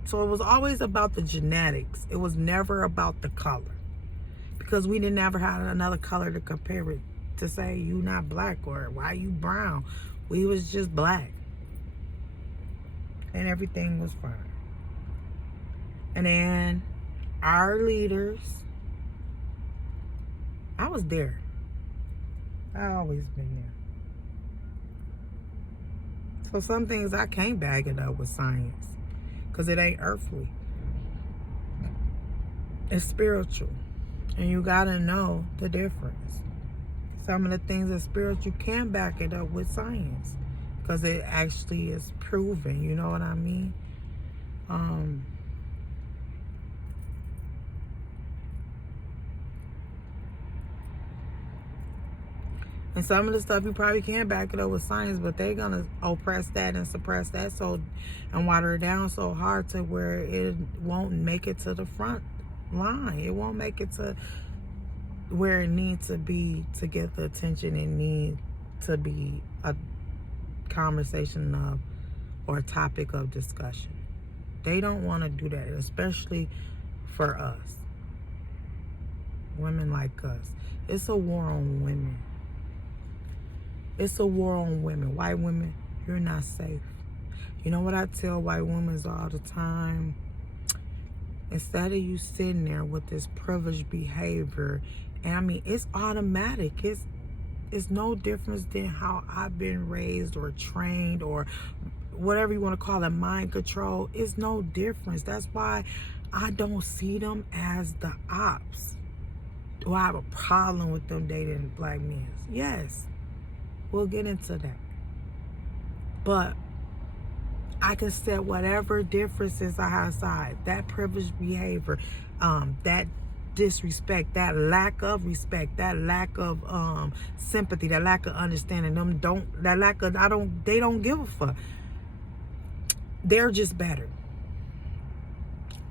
So it was always about the genetics. It was never about the color. Because we didn't ever have another color to compare it to say you not black or why you brown. We was just black. And everything was fine. And then our leaders, I was there. I always been there. So some things I can't bag it up with science, because it ain't earthly. It's spiritual. And you gotta know the difference. Some of the things that's spiritual, you can back it up with science, because it actually is proven, you know what I mean? And some of the stuff you probably can back it up with science, but they're gonna oppress that and suppress that and water it down so hard to where it won't make it to the front line. It won't make it to where it needs to be to get the attention it needs to be a conversation of or a topic of discussion. They don't want to do that, especially for us. Women like us. It's a war on women. It's a war on women. White women, you're not safe. You know what I tell white women all the time? Instead of you sitting there with this privileged behavior, and I mean, it's automatic. It's no difference than how I've been raised or trained or whatever you want to call it, mind control. It's no difference. That's why I don't see them as the ops. Do I have a problem with them dating black men? Yes. We'll get into that. But I can set whatever differences I have aside. That privileged behavior, that disrespect, that lack of respect, that lack of sympathy, that lack of understanding. They don't give a fuck. They're just better.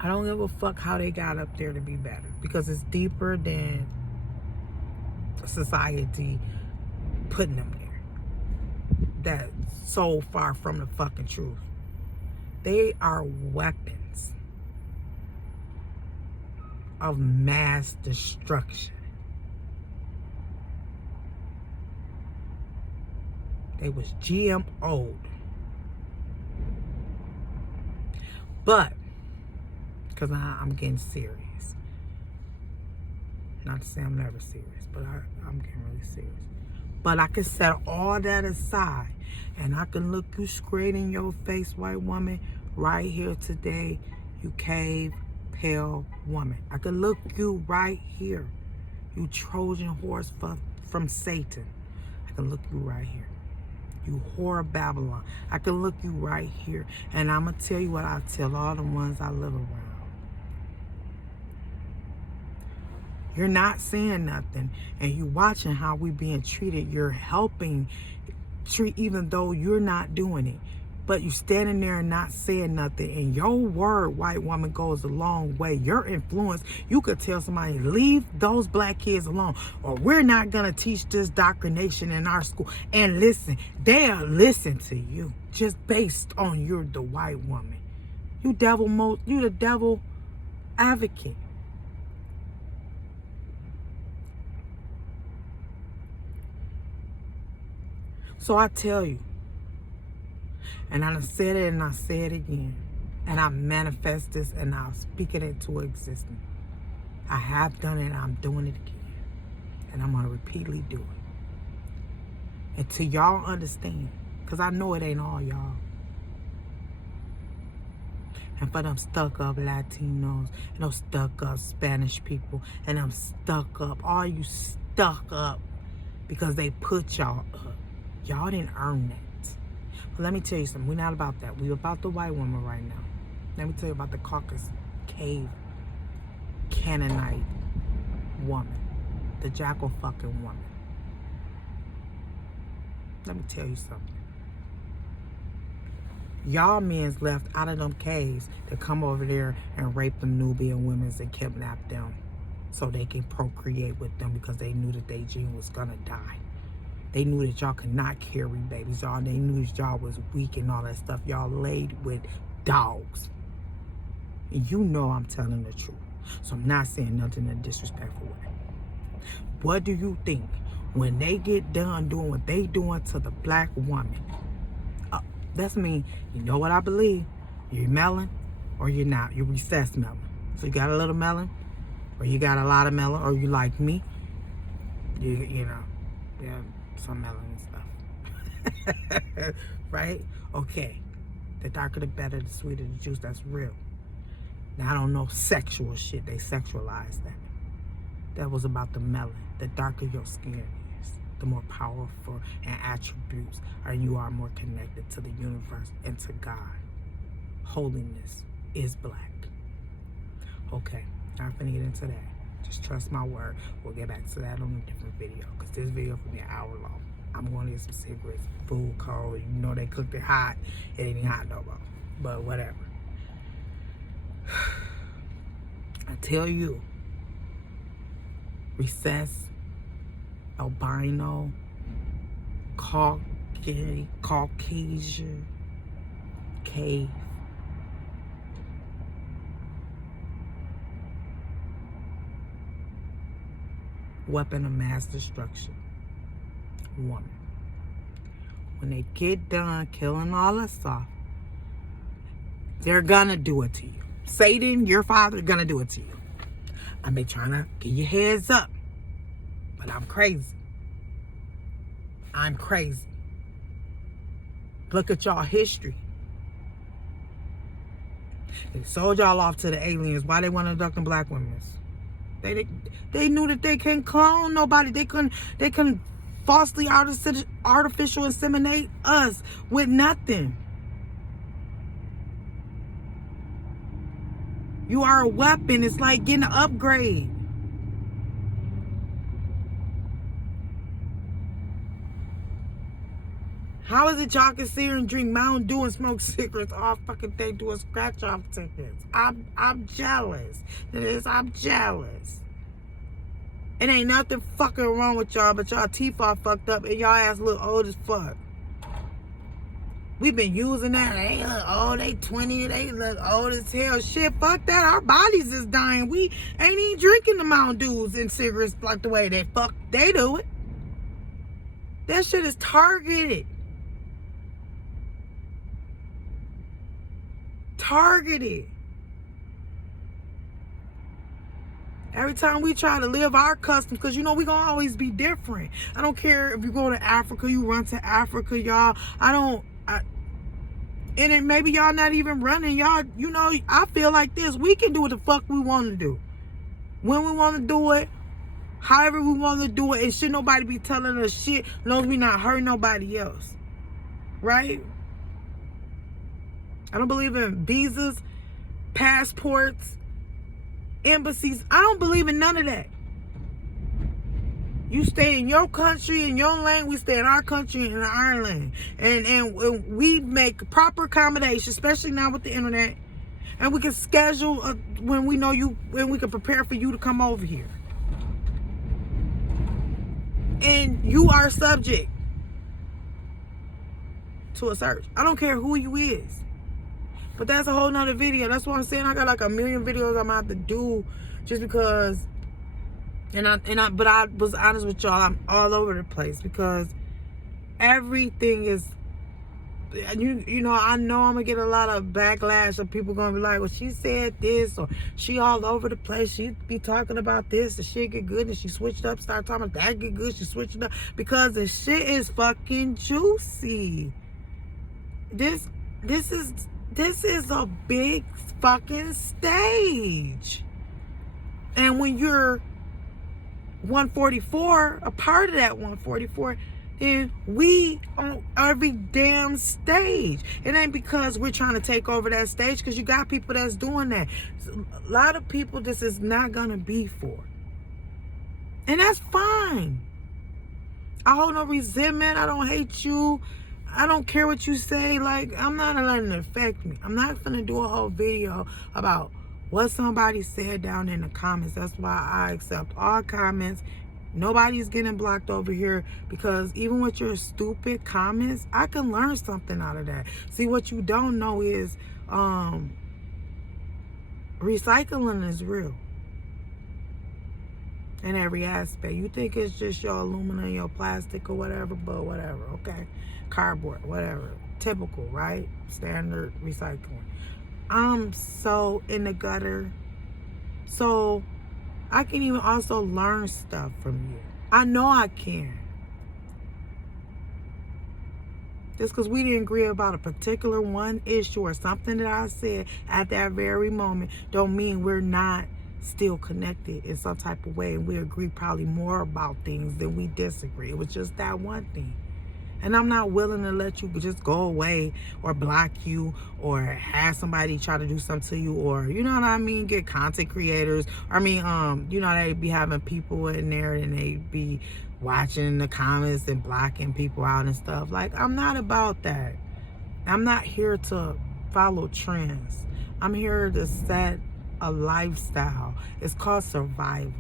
I don't give a fuck how they got up there to be better, because it's deeper than society putting them there. That's so far from the fucking truth. They are weapons of mass destruction. They was GMO'd. But, because I'm getting serious. Not to say I'm never serious, but I'm getting really serious. But I can set all that aside, and I can look you straight in your face, white woman, right here today, you cave, pale woman. I can look you right here, you Trojan horse from Satan. I can look you right here. You whore of Babylon. I can look you right here. And I'm going to tell you what I tell all the ones I live around. You're not saying nothing, and you watching how we being treated. You're helping treat, even though you're not doing it. But you standing there and not saying nothing. And your word, white woman, goes a long way. Your influence, you could tell somebody, leave those black kids alone, or we're not going to teach this indoctrination in our school. And listen, they'll listen to you just based on you're the white woman. You the devil advocate. So I tell you, and I done said it and I say it again, and I manifest this and I'll speak it into existence. I have done it and I'm doing it again. And I'm going to repeatedly do it. Until y'all understand, because I know it ain't all y'all. And for them stuck up Latinos, and those stuck up Spanish people, and them stuck up, all you stuck up because they put y'all up. Y'all didn't earn that. But let me tell you something. We're not about that. We're about the white woman right now. Let me tell you about the Caucasus cave Canaanite woman. The jackal fucking woman. Let me tell you something. Y'all men's left out of them caves to come over there and rape them Nubian women and kidnap them so they can procreate with them, because they knew that their gene was gonna die. They knew that y'all could not carry babies. They knew that y'all was weak and all that stuff. Y'all laid with dogs. And you know I'm telling the truth. So I'm not saying nothing in a disrespectful way. What do you think when they get done doing what they doing to the black woman? That's mean, you know what I believe? You're melon or you're not. You're recessed melon. So you got a little melon, or you got a lot of melon, or you like me. You know, yeah. Some melon and stuff. Right? Okay. The darker the better, the sweeter the juice. That's real. Now, I don't know sexual shit. They sexualized that. That was about the melon. The darker your skin is, the more powerful and attributes you are more connected to the universe and to God. Holiness is black. Okay. I'm finna get into that. Just trust my word. We'll get back to that on a different video, because this video will be an hour long. I'm going to get some cigarettes, food cold. You know they cooked it hot. It ain't hot no more. But whatever. I tell you, recess, albino, Caucasian, cave. Weapon of mass destruction. Woman. When they get done killing all us off, they're gonna do it to you. Satan, your father, gonna do it to you. I've been trying to get your heads up, but I'm crazy. I'm crazy. Look at y'all history. They sold y'all off to the aliens. Why they want to abduct black women? They knew that they couldn't clone nobody. They couldn't falsely artificial inseminate us with nothing. You are a weapon. It's like getting an upgrade. How is it y'all can sit here and drink Mountain Dew and smoke cigarettes all fucking day doing scratch off tickets? I'm jealous. I'm jealous. It ain't nothing fucking wrong with y'all, but y'all teeth all fucked up and y'all ass look old as fuck. We've been using that. They look old, they 20, they look old as hell. Shit, fuck that. Our bodies is dying. We ain't even drinking the Mountain Dews and cigarettes like the way they do it. That shit is targeted. Every time we try to live our customs, because you know we gonna always be different. I don't care if you go to Africa, you run to Africa, y'all. And then maybe y'all not even running, y'all. You know, I feel like this. We can do what the fuck we want to do, when we want to do it, however we want to do it, and should nobody be telling us shit, as long as we not hurting nobody else, right? I don't believe in visas, passports, embassies. I don't believe in none of that. You stay in your country, in your lane. We stay in our country, in our lane. And we make proper accommodations, especially now with the internet. And we can schedule when we know you, when we can prepare for you to come over here. And you are subject to a search. I don't care who you is. But that's a whole nother video. That's what I'm saying. I got like a million videos I'm gonna have to do just because. But I was honest with y'all. I'm all over the place because everything is. You know, I know I'm gonna get a lot of backlash of people gonna be like, well, she said this, or she all over the place. She be talking about this, the shit get good, and she switched up, start talking about that get good, she switched it up because the shit is fucking juicy. This is a big fucking stage. And when you're 144, a part of that 144, then we on every damn stage. It ain't because we're trying to take over that stage, because you got people that's doing that. A lot of people this is not gonna be for. And that's fine. I hold no resentment. I don't hate you. I don't care what you say. Like, I'm not letting it affect me. I'm not gonna do a whole video about what somebody said down in the comments. That's why I accept all comments. Nobody's getting blocked over here, because even with your stupid comments, I can learn something out of that. See, what you don't know is recycling is real in every aspect. You think it's just your aluminum, your plastic or whatever, but whatever, okay? Cardboard, whatever. Typical, right? Standard recycling. I'm so in the gutter. So I can even also learn stuff from you. I know I can. Just because we didn't agree about a particular one issue or something that I said at that very moment don't mean we're not still connected in some type of way, and we agree probably more about things than we disagree. It was just that one thing. And I'm not willing to let you just go away or block you or have somebody try to do something to you, or, you know what I mean, get content creators. I mean, you know, they be having people in there and they be watching the comments and blocking people out and stuff. Like, I'm not about that. I'm not here to follow trends. I'm here to set a lifestyle. It's called survival.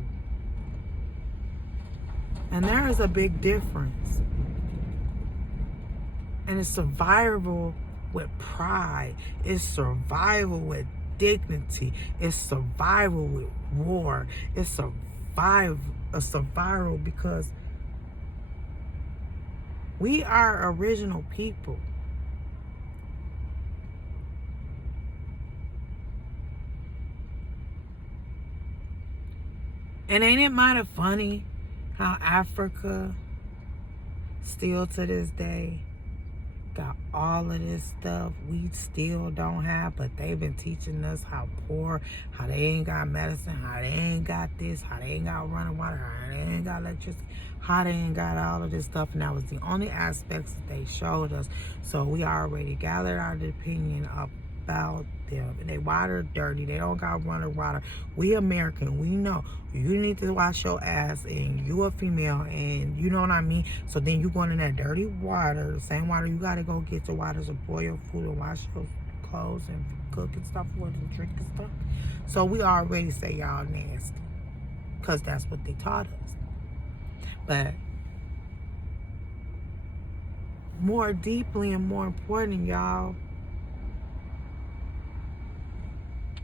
And there is a big difference. And it's survival with pride. It's survival with dignity. It's survival with war. It's survival because we are original people. And ain't it mighty funny how Africa still to this day got all of this stuff we still don't have, but they've been teaching us how poor, how they ain't got medicine, how they ain't got this, how they ain't got running water, how they ain't got electricity, how they ain't got all of this stuff. And that was the only aspects that they showed us. So we already gathered our opinion about them. And they water dirty, they don't got running water. We American, we know you need to wash your ass, and you a female, and you know what I mean. So then you going in that dirty water, the same water you gotta go get your water to boil your food and wash your clothes and cook and stuff with and drink and stuff. So we already say y'all nasty, because that's what they taught us. But more deeply and more important, y'all,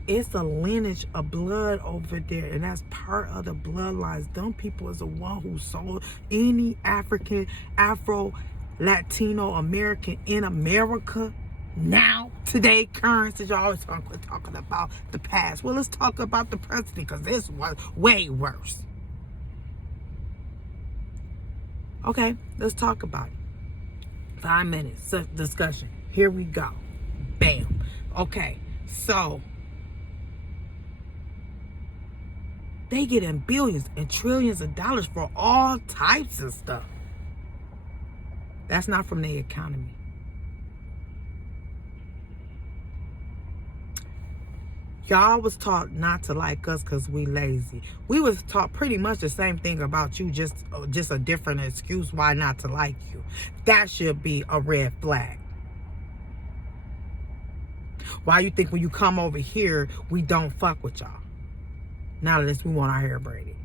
it's a lineage of blood over there, and that's part of the bloodlines. Them people is the one who sold any African, Afro, Latino American in America now, today, current, since y'all always talking about the past. Well, let's talk about the present, because this was way worse. Okay, let's talk about it. 5 minutes discussion. Here we go. Bam. Okay, so they get in billions and trillions of dollars for all types of stuff. That's not from the economy. Y'all was taught not to like us because we lazy. We was taught pretty much the same thing about you, just a different excuse why not to like you. That should be a red flag. Why you think when you come over here, we don't fuck with y'all? Now that we want our hair braided.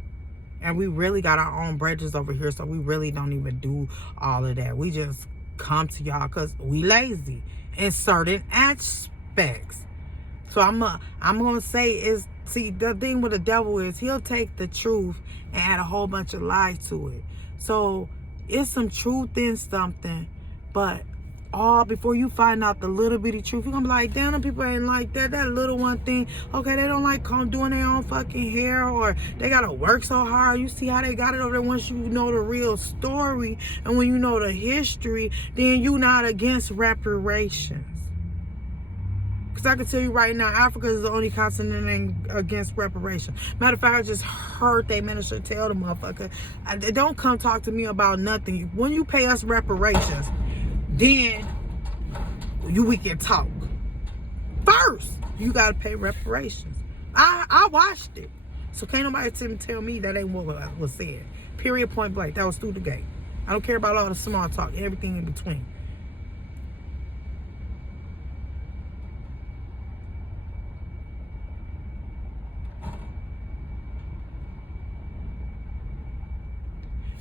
And we really got our own braiders over here, so we really don't even do all of that. We just come to y'all because we lazy in certain aspects. So I'm gonna say see, the thing with the devil is he'll take the truth and add a whole bunch of lies to it. So it's some truth in something, but all before you find out the little bitty truth, you're gonna be like, damn, them people ain't like that little one thing. Okay, they don't like doing their own fucking hair, or they gotta work so hard. You see how they got it over there. Once you know the real story and when you know the history, then you not against reparations. Because I can tell you right now, Africa is the only continent that ain't against reparations. Matter of fact, I just heard they minister tell the motherfucker, don't come talk to me about nothing. When you pay us reparations, then we can talk. First, you gotta pay reparations. I watched it. So can't nobody tell me that ain't what was said. Period, point blank. That was through the gate. I don't care about all the small talk, everything in between.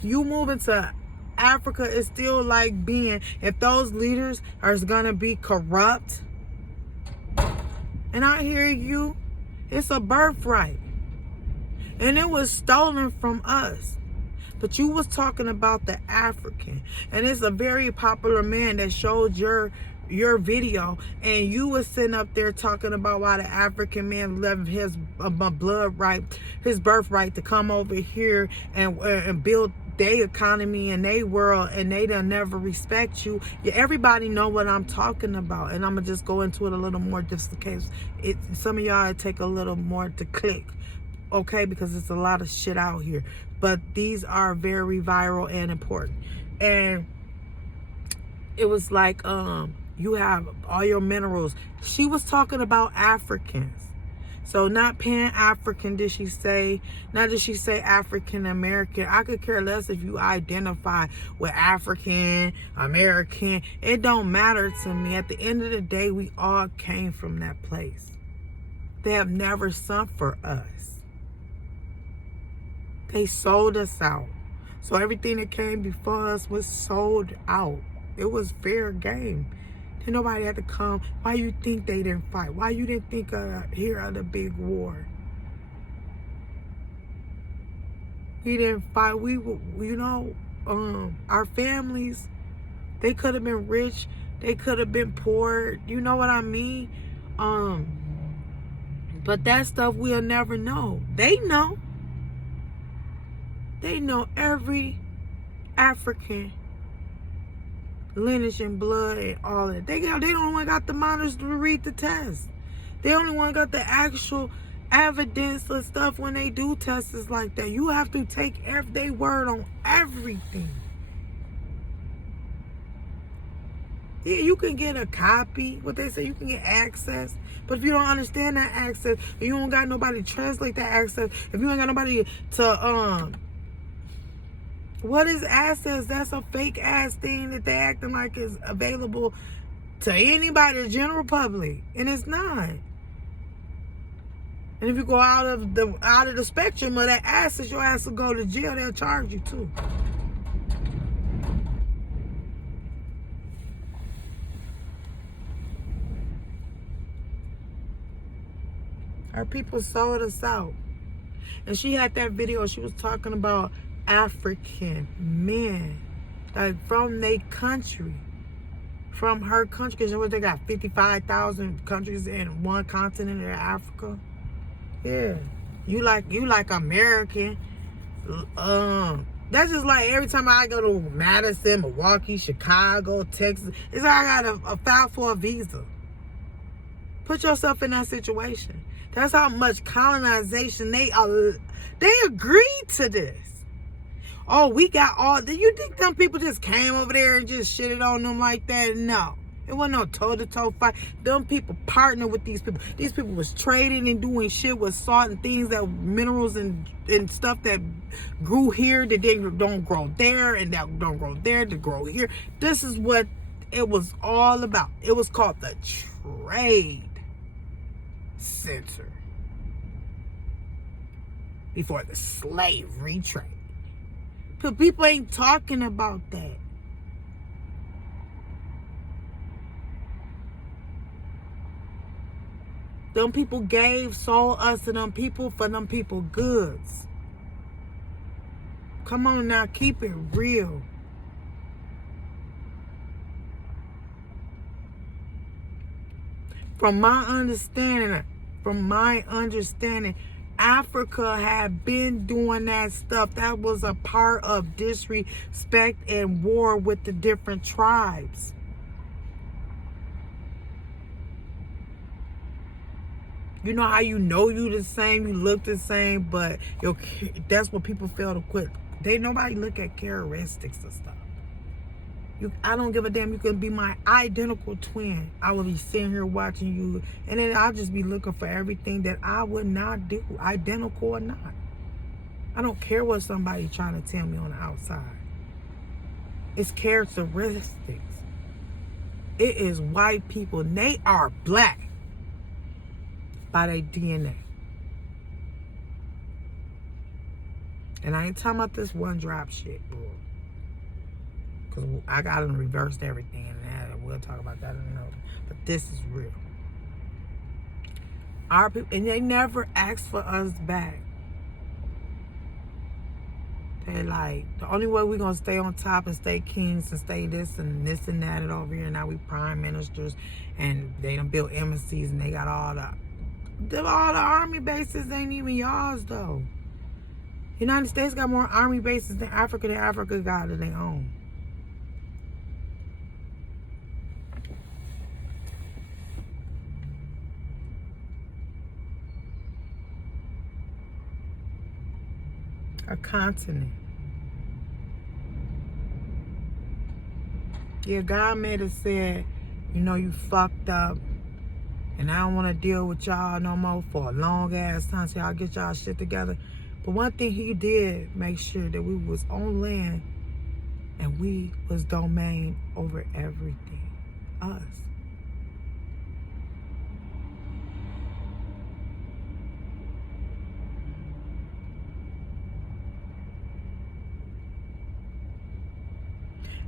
You moving to Africa is still like being, if those leaders are gonna be corrupt, and I hear you, it's a birthright. And it was stolen from us. But you was talking about the African. And it's a very popular man that showed your video, and you was sitting up there talking about why the African man left his his birthright to come over here and build their economy and their world, and they don't never respect you. Yeah, everybody know what I'm talking about, and I'm gonna just go into it a little more just in case some of y'all take a little more to click, okay, because it's a lot of shit out here, but these are very viral and important. And it was like you have all your minerals. She was talking about Africans. So not Pan-African, did she say? Not did she say African-American. I could care less if you identify with African, American. It don't matter to me. At the end of the day, we all came from that place. They have never sent for us. They sold us out. So everything that came before us was sold out. It was fair game. Then nobody had to come. Why you think they didn't fight? Why you didn't think hear of the big war? We didn't fight. We you know, our families, they could have been rich. They could have been poor. You know what I mean? But that stuff we'll never know. They know. They know every African lineage and blood and all of it. They don't only got the monitors to read the test. They only want got the actual evidence of stuff when they do tests like that. You have to take their word on everything. Yeah, you can get a copy. What they say, you can get access. But if you don't understand that access, if you don't got nobody to translate that access, if you ain't got nobody to what is access? That's a fake ass thing that they acting like is available to anybody, the general public, and it's not. And if you go out of the spectrum of that access, your ass will go to jail. They'll charge you too. Our people sold us out. And she had that video, she was talking about African men, like from their country, from her country, because they got 55,000 countries in one continent of Africa. Yeah, you like American. That's just like every time I go to Madison, Milwaukee, Chicago, Texas, it's like I got a file for a visa. Put yourself in that situation. That's how much colonization they agreed to this. Oh, we got all. Do you think them people just came over there and just shitted on them like that? No. It wasn't no toe-to-toe fight. Them people partnered with these people. These people was trading and doing shit with salt and things that minerals and stuff that grew here that they don't grow there and that don't grow there to grow here. This is what it was all about. It was called the trade center before the slavery trade. But people ain't talking about that. Them people sold us to them people for them people goods. Come on now, keep it real. From my understanding, Africa had been doing that stuff. That was a part of disrespect and war with the different tribes. You know how you the same, you look the same, but that's what people fail to quit. Nobody look at characteristics of stuff. I don't give a damn. You can be my identical twin. I will be sitting here watching you, and then I'll just be looking for everything that I would not do, identical or not. I don't care what somebody trying to tell me on the outside. It's characteristics. It is white people. They are black by their DNA. And I ain't talking about this one drop shit, bro. Because I got them reversed everything, and we'll talk about that in a minute. But this is real. Our people, and they never asked for us back. They like, the only way we're going to stay on top and stay kings and stay this and that and over here. Now we prime ministers, and they done built embassies, and they got all the army bases ain't even yours, though. United States got more army bases than Africa got of their own. A continent. Yeah, God made us say, you fucked up, and I don't want to deal with y'all no more for a long ass time till y'all get y'all shit together. But one thing he did make sure that we was on land and we was domain over everything. Us.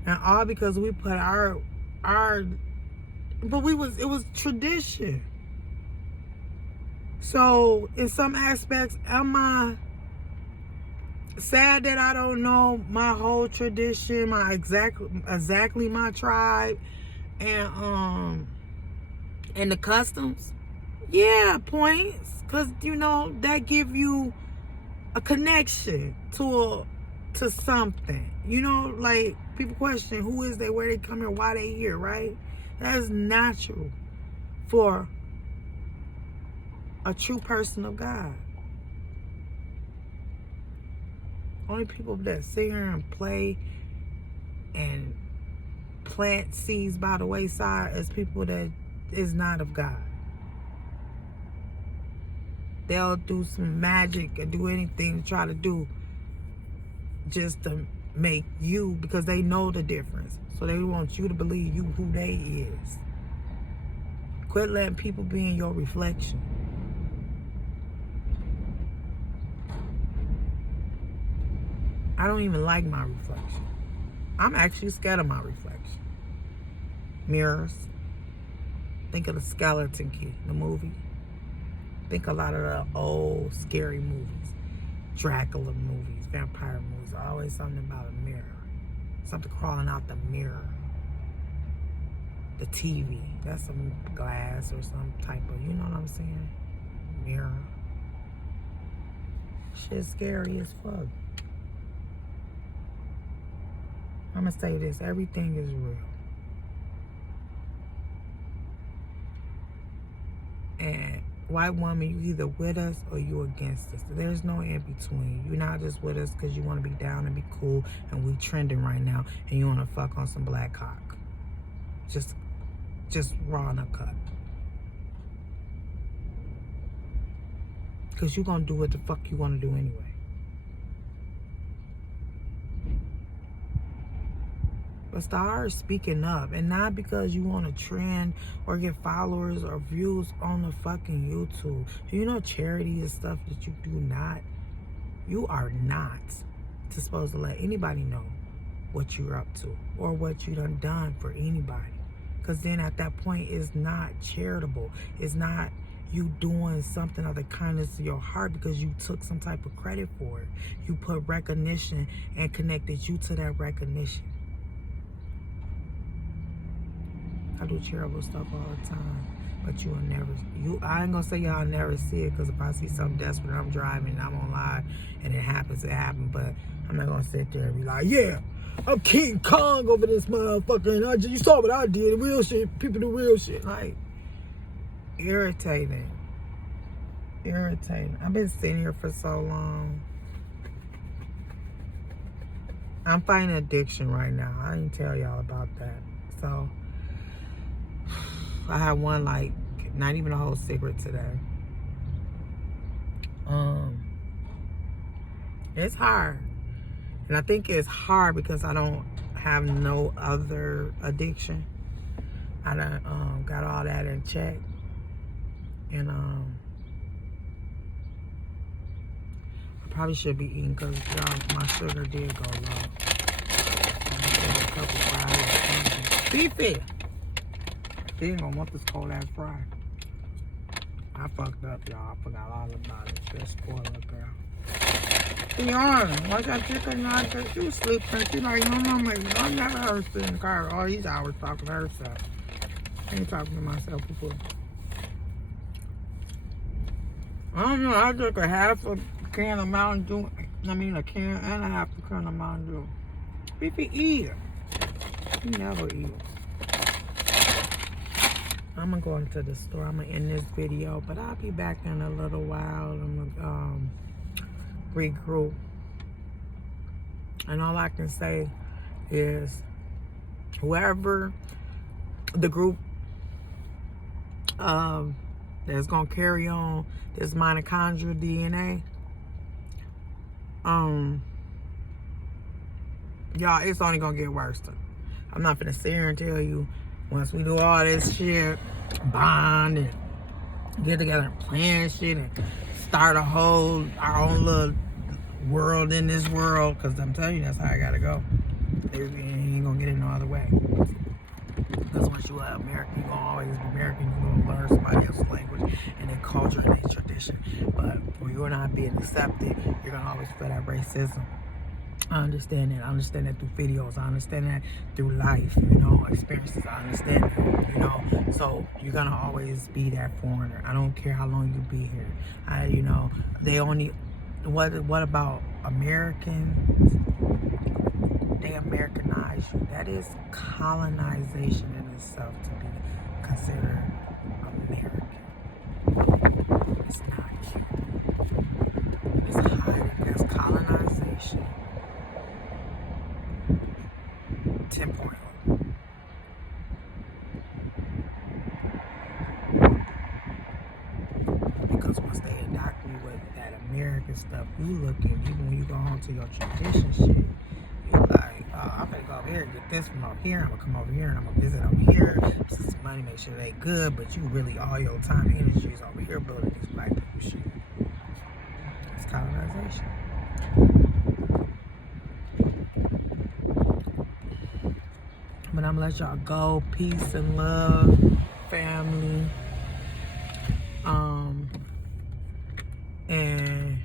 And all because we put our but it was tradition. So in some aspects, am I sad that I don't know my whole tradition, my exactly my tribe and the customs? Yeah, points. Cause that give you a connection to something. Like people question who is they, where they come here, why they here, right? That's natural for a true person of God. Only people that sit here and play and plant seeds by the wayside is people that is not of God. They'll do some magic and do anything to try to do just to make you, because they know the difference. So they want you to believe you who they is. Quit letting people be in your reflection. I don't even like my reflection. I'm actually scared of my reflection. Mirrors. Think of the Skeleton Key, the movie. Think a lot of the old scary movies. Dracula movies, vampire movies. Always something about a mirror. Something crawling out the mirror. The TV. That's some glass or some type of, you know what I'm saying? Mirror. Shit's scary as fuck. I'm gonna say this, everything is real. And white woman, you either with us or you against us. There's no in between. You're not just with us because you want to be down and be cool and we trending right now and you want to fuck on some black cock. Just raw and uncut. Because you're gonna do what the fuck you want to do anyway. But start speaking up, and not because you want to trend or get followers or views on the fucking YouTube. Charity is stuff that you are not supposed to let anybody know what you're up to or what you done for anybody. Because then at that point, it's not charitable. It's not you doing something out of the kindness of your heart because you took some type of credit for it. You put recognition and connected you to that recognition. I do charitable stuff all the time, but I ain't gonna say y'all never see it, because if I see something desperate, I'm driving and I'm on live and it happens, but I'm not gonna sit there and be like, yeah, I'm King Kong over this motherfucker and you saw what I did, real shit, people do real shit. Like, irritating. I've been sitting here for so long. I'm fighting addiction right now. I didn't tell y'all about that. So I had one, like, not even a whole cigarette today. It's hard. And I think it's hard because I don't have no other addiction. I done got all that in check. And I probably should be eating because my sugar did go low. A couple fries. Beefy! He ain't gonna want this cold ass fry. I fucked up, y'all. I forgot all about it. Just spoiler, girl. Tiana, what's that chicken not that you sleeping? She like, no, I never heard her in the car. All these hours talking to herself. I ain't talking to myself before. I don't know. I took a half a can of Mountain Dew. A can and a half a can of Mountain Dew. Beefy eat it. He never eat. I'm gonna go into the store. I'm gonna end this video, but I'll be back in a little while. I'm gonna regroup. And all I can say is whoever the group that's gonna carry on this mitochondrial DNA, y'all, it's only gonna get worse. I'm not gonna sit here and tell you once we do all this shit, bond and get together and plan shit and start our own little world in this world, because I'm telling you, that's how I gotta go. You ain't gonna get it no other way. Because once you are American, you're gonna always be American. You're gonna learn somebody else's language and their culture and their tradition. But when you're not being accepted, you're gonna always feel that racism. I understand that. I understand that through videos. I understand that through life, experiences. I understand that, So you're gonna always be that foreigner. I don't care how long you be here. They only. What about Americans? They Americanize you. That is colonization in itself to be considered American. It's not cute. It's hiding. That's colonization. Temporary. Because once they adopt you with that American stuff, you looking, even when you go home to your tradition shit, you're like, oh, I'm gonna go over here and get this from over here. I'm gonna come over here and I'm gonna visit over here. This is money, make sure they good, but you really all your time and energy is over here building these black people shit. It's colonization. But I'm gonna let y'all go. Peace and love, family. And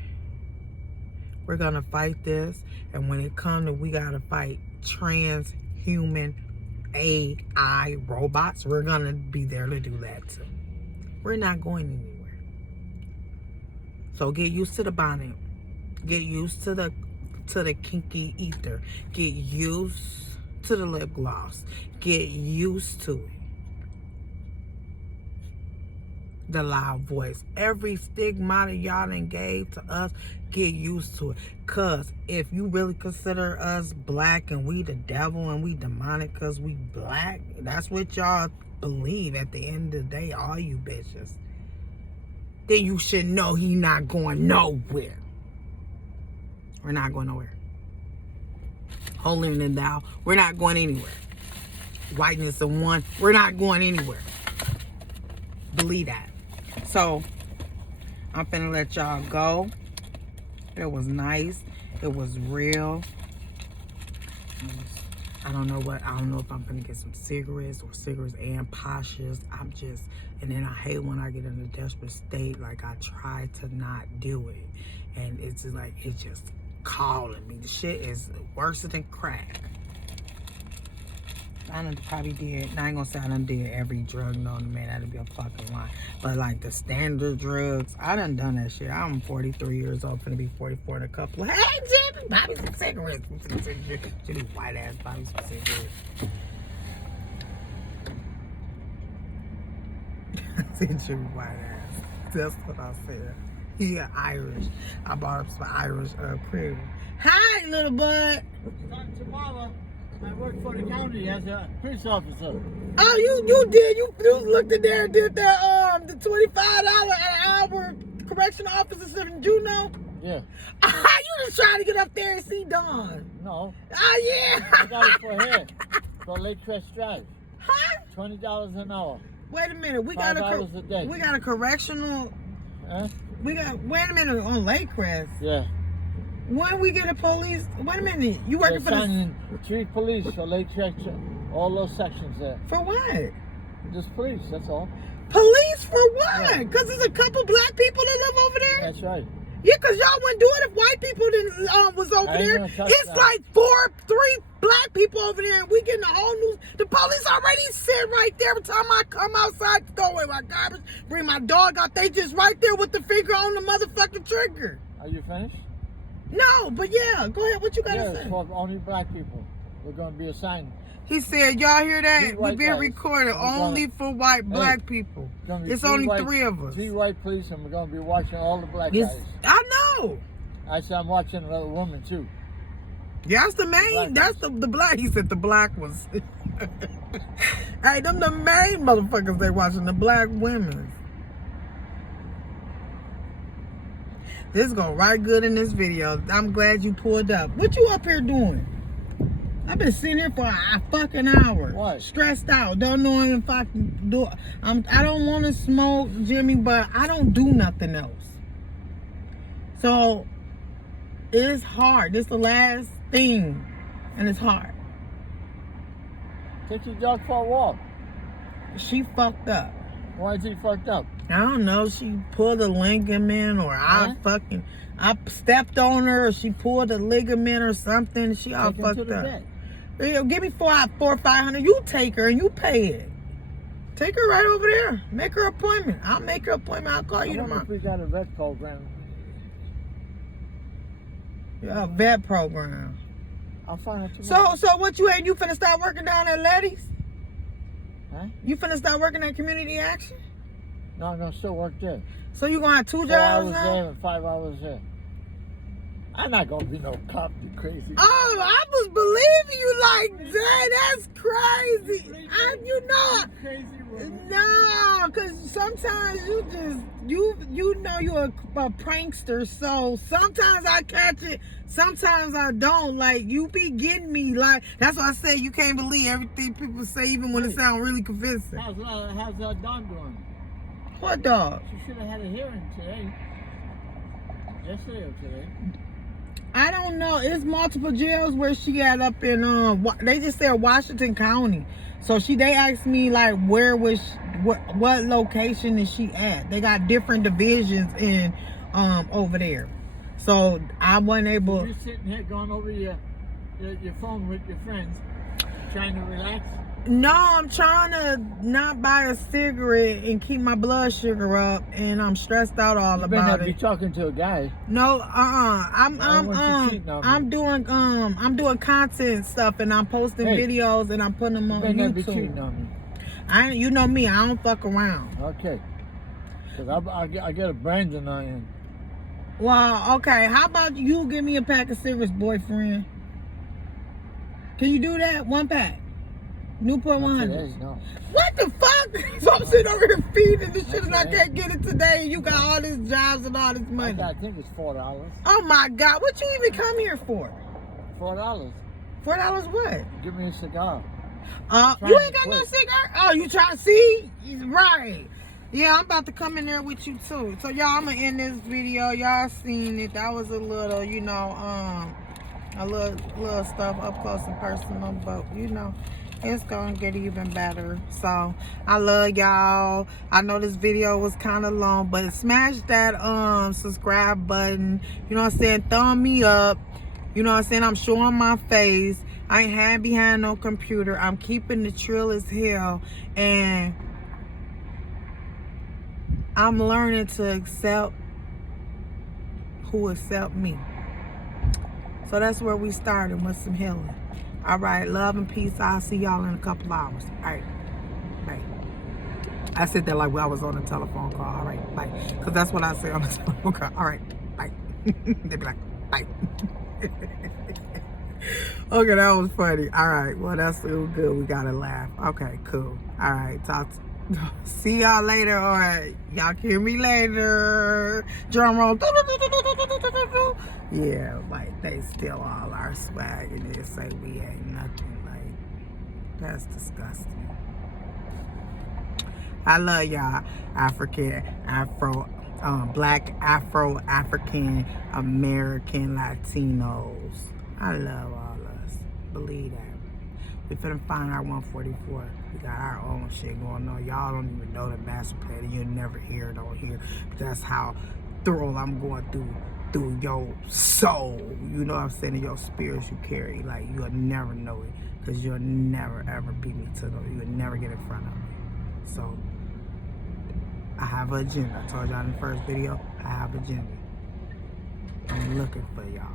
we're gonna fight this. And when it comes to we gotta fight transhuman AI robots, we're gonna be there to do that too. We're not going anywhere. So get used to the bonnet. Get used to the kinky ether. Get used to the lip gloss. Get used to it. The loud voice. Every stigma that y'all done gave to us, get used to it. Cause if you really consider us black and we the devil and we demonic cause we black, that's what y'all believe at the end of the day, all you bitches, then you should know he not going nowhere. We're not going nowhere. Holding it down, we're not going anywhere. Whiteness of one, we're not going anywhere. Believe that. So, I'm finna let y'all go. It was nice. It was real. I don't know if I'm gonna get some cigarettes or cigarettes and Pashas. And then I hate when I get in a desperate state, like I try to not do it. And it's like, it's just calling me. The shit is worse than crack. I done probably did, I ain't gonna say I done did every drug known to man, that'd be a fucking lie. But like the standard drugs, I done that shit. I'm 43 years old, finna be 44 in a couple of, hey Jimmy, buy me some cigarettes. Jimmy white ass, buy me some cigarettes. I said Jimmy white ass. That's what I said. He Irish. I bought him some Irish crib. Hi, little bud. Tomorrow, I work for the county as a police officer. Oh, you did. You looked in there and did the $25 an hour correctional officer in Juneau? Yeah. You just trying to get up there and see Dawn. No. Oh, yeah. I got it for here. For Lake Crest Drive. Huh? $20 an hour. Wait a minute. We got $5 a day. We got a correctional. Huh? Wait a minute, on Lake Crest. Yeah. When we get a police, wait a minute, you working for the... 3 police for Lake Crest, all those sections there. For what? Just police, that's all. Police for what? Yeah. Because there's a couple black people that live over there? That's right. Yeah, because y'all wouldn't do it if white people didn't was over there. It's that. like 3 black people over there, and we getting the whole news. The police already sit right there. Every time I come outside to throw away my garbage, bring my dog out, they just right there with the finger on the motherfucking trigger. Are you finished? No, but yeah, go ahead. What you gotta say? It's for only black people. We're going to be assigned. He said, y'all hear that? We're being guys. recorded only for black people. It's only 3 of us. 3 white police, and we're going to be watching all the black guys. I know. I said I'm watching another woman, too. Yeah, that's the main. That's the black. He said the black ones. Hey, them the main motherfuckers they watching, the black women. This go right good in this video. I'm glad you pulled up. What you up here doing? I've been sitting here for a fucking hour. What? Stressed out. Don't know if I can do. I don't want to smoke, Jimmy, but I don't do nothing else. So it's hard. This is the last thing, and it's hard. Take your dog for a walk. She fucked up. Why is he fucked up? I don't know. She pulled a ligament, or I stepped on her, or she pulled a ligament or something. She all Take him to fucked the up. vet. Yo, give me $400 or $500. You take her and you pay it. Take her right over there. Make her appointment. I'll make her appointment. I'll call you I wonder tomorrow. if we got a vet program. Yeah, a vet program. I'll find out tomorrow. So what you ain't? You finna start working down at Letty's? Huh? You finna start working at Community Action? No, I'm gonna still work there. So you gonna have 2 4 jobs hours now? there and 5 hours there. I'm not gonna be no cop, you crazy. Oh, I was believing you like that. That's crazy. You know, Crazy woman. no, because sometimes you know you're a prankster. So sometimes I catch it, sometimes I don't. Like you be getting me. Like that's why I say you can't believe everything people say, even when it sounds really convincing. How's Dawn doing? What dog? She should have had a hearing today. Yesterday or today. I don't know. It's multiple jails where she at up in they just said Washington County. So they asked me like where was what location is she at? They got different divisions in over there. So I wasn't able. You're sitting here going over your phone with your friends, trying to relax. No, I'm trying to not buy a cigarette and keep my blood sugar up, and I'm stressed out all You about better not be it. talking to a guy. No, I'm doing content stuff, and I'm posting videos, and I'm putting them on You better not be YouTube. cheating on me. You know me, I don't fuck around. Okay. Because I get a Brandon on you. Well, okay, how about you give me a pack of cigarettes, boyfriend? Can you do that? 1 pack. Newport 100. No. What the fuck? So I'm sitting over here feeding this shit and I can't get it today, and you got all these jobs and all this money. I think it's $4. Oh my God, what you even come here for? $4. $4 what? Give me a cigar. You ain't got no cigar? Oh, you try to see? Right. Yeah, I'm about to come in there with you too. So y'all, I'm gonna end this video. Y'all seen it. That was a little, you know, a little stuff up close and personal, but you know, it's gonna get even better. So I love y'all. I know this video was kind of long, but smash that subscribe button. You know what I'm saying? Thumb me up. You know what I'm saying? I'm showing my face. I ain't hiding behind no computer. I'm keeping the trill as hell, and I'm learning to accept who accept me. So that's where we started with some healing. All right, love and peace. I'll see y'all in a couple hours. All right, bye. I said that like I was on a telephone call. All right, bye. Because that's what I say on the telephone call. All right, bye. They be like, bye. Okay, that was funny. All right, well, that's good. We got to laugh. Okay, cool. All right, see y'all later, or y'all hear me later. Drum roll. Yeah, like they steal all our swag and they say we ain't nothing. Like, that's disgusting. I love y'all, Black, African, American, Latinos. I love all us. Believe that. We finna find our 144. We got our own shit going on. Y'all don't even know the master plan. You'll never hear it on here. That's how thorough I'm going through your soul. You know what I'm saying? Your spirits you carry. Like, you'll never know it. Because you'll never ever beat me to them. You'll never get in front of me. So, I have an agenda. I told y'all in the first video, I have an agenda. I'm looking for y'all.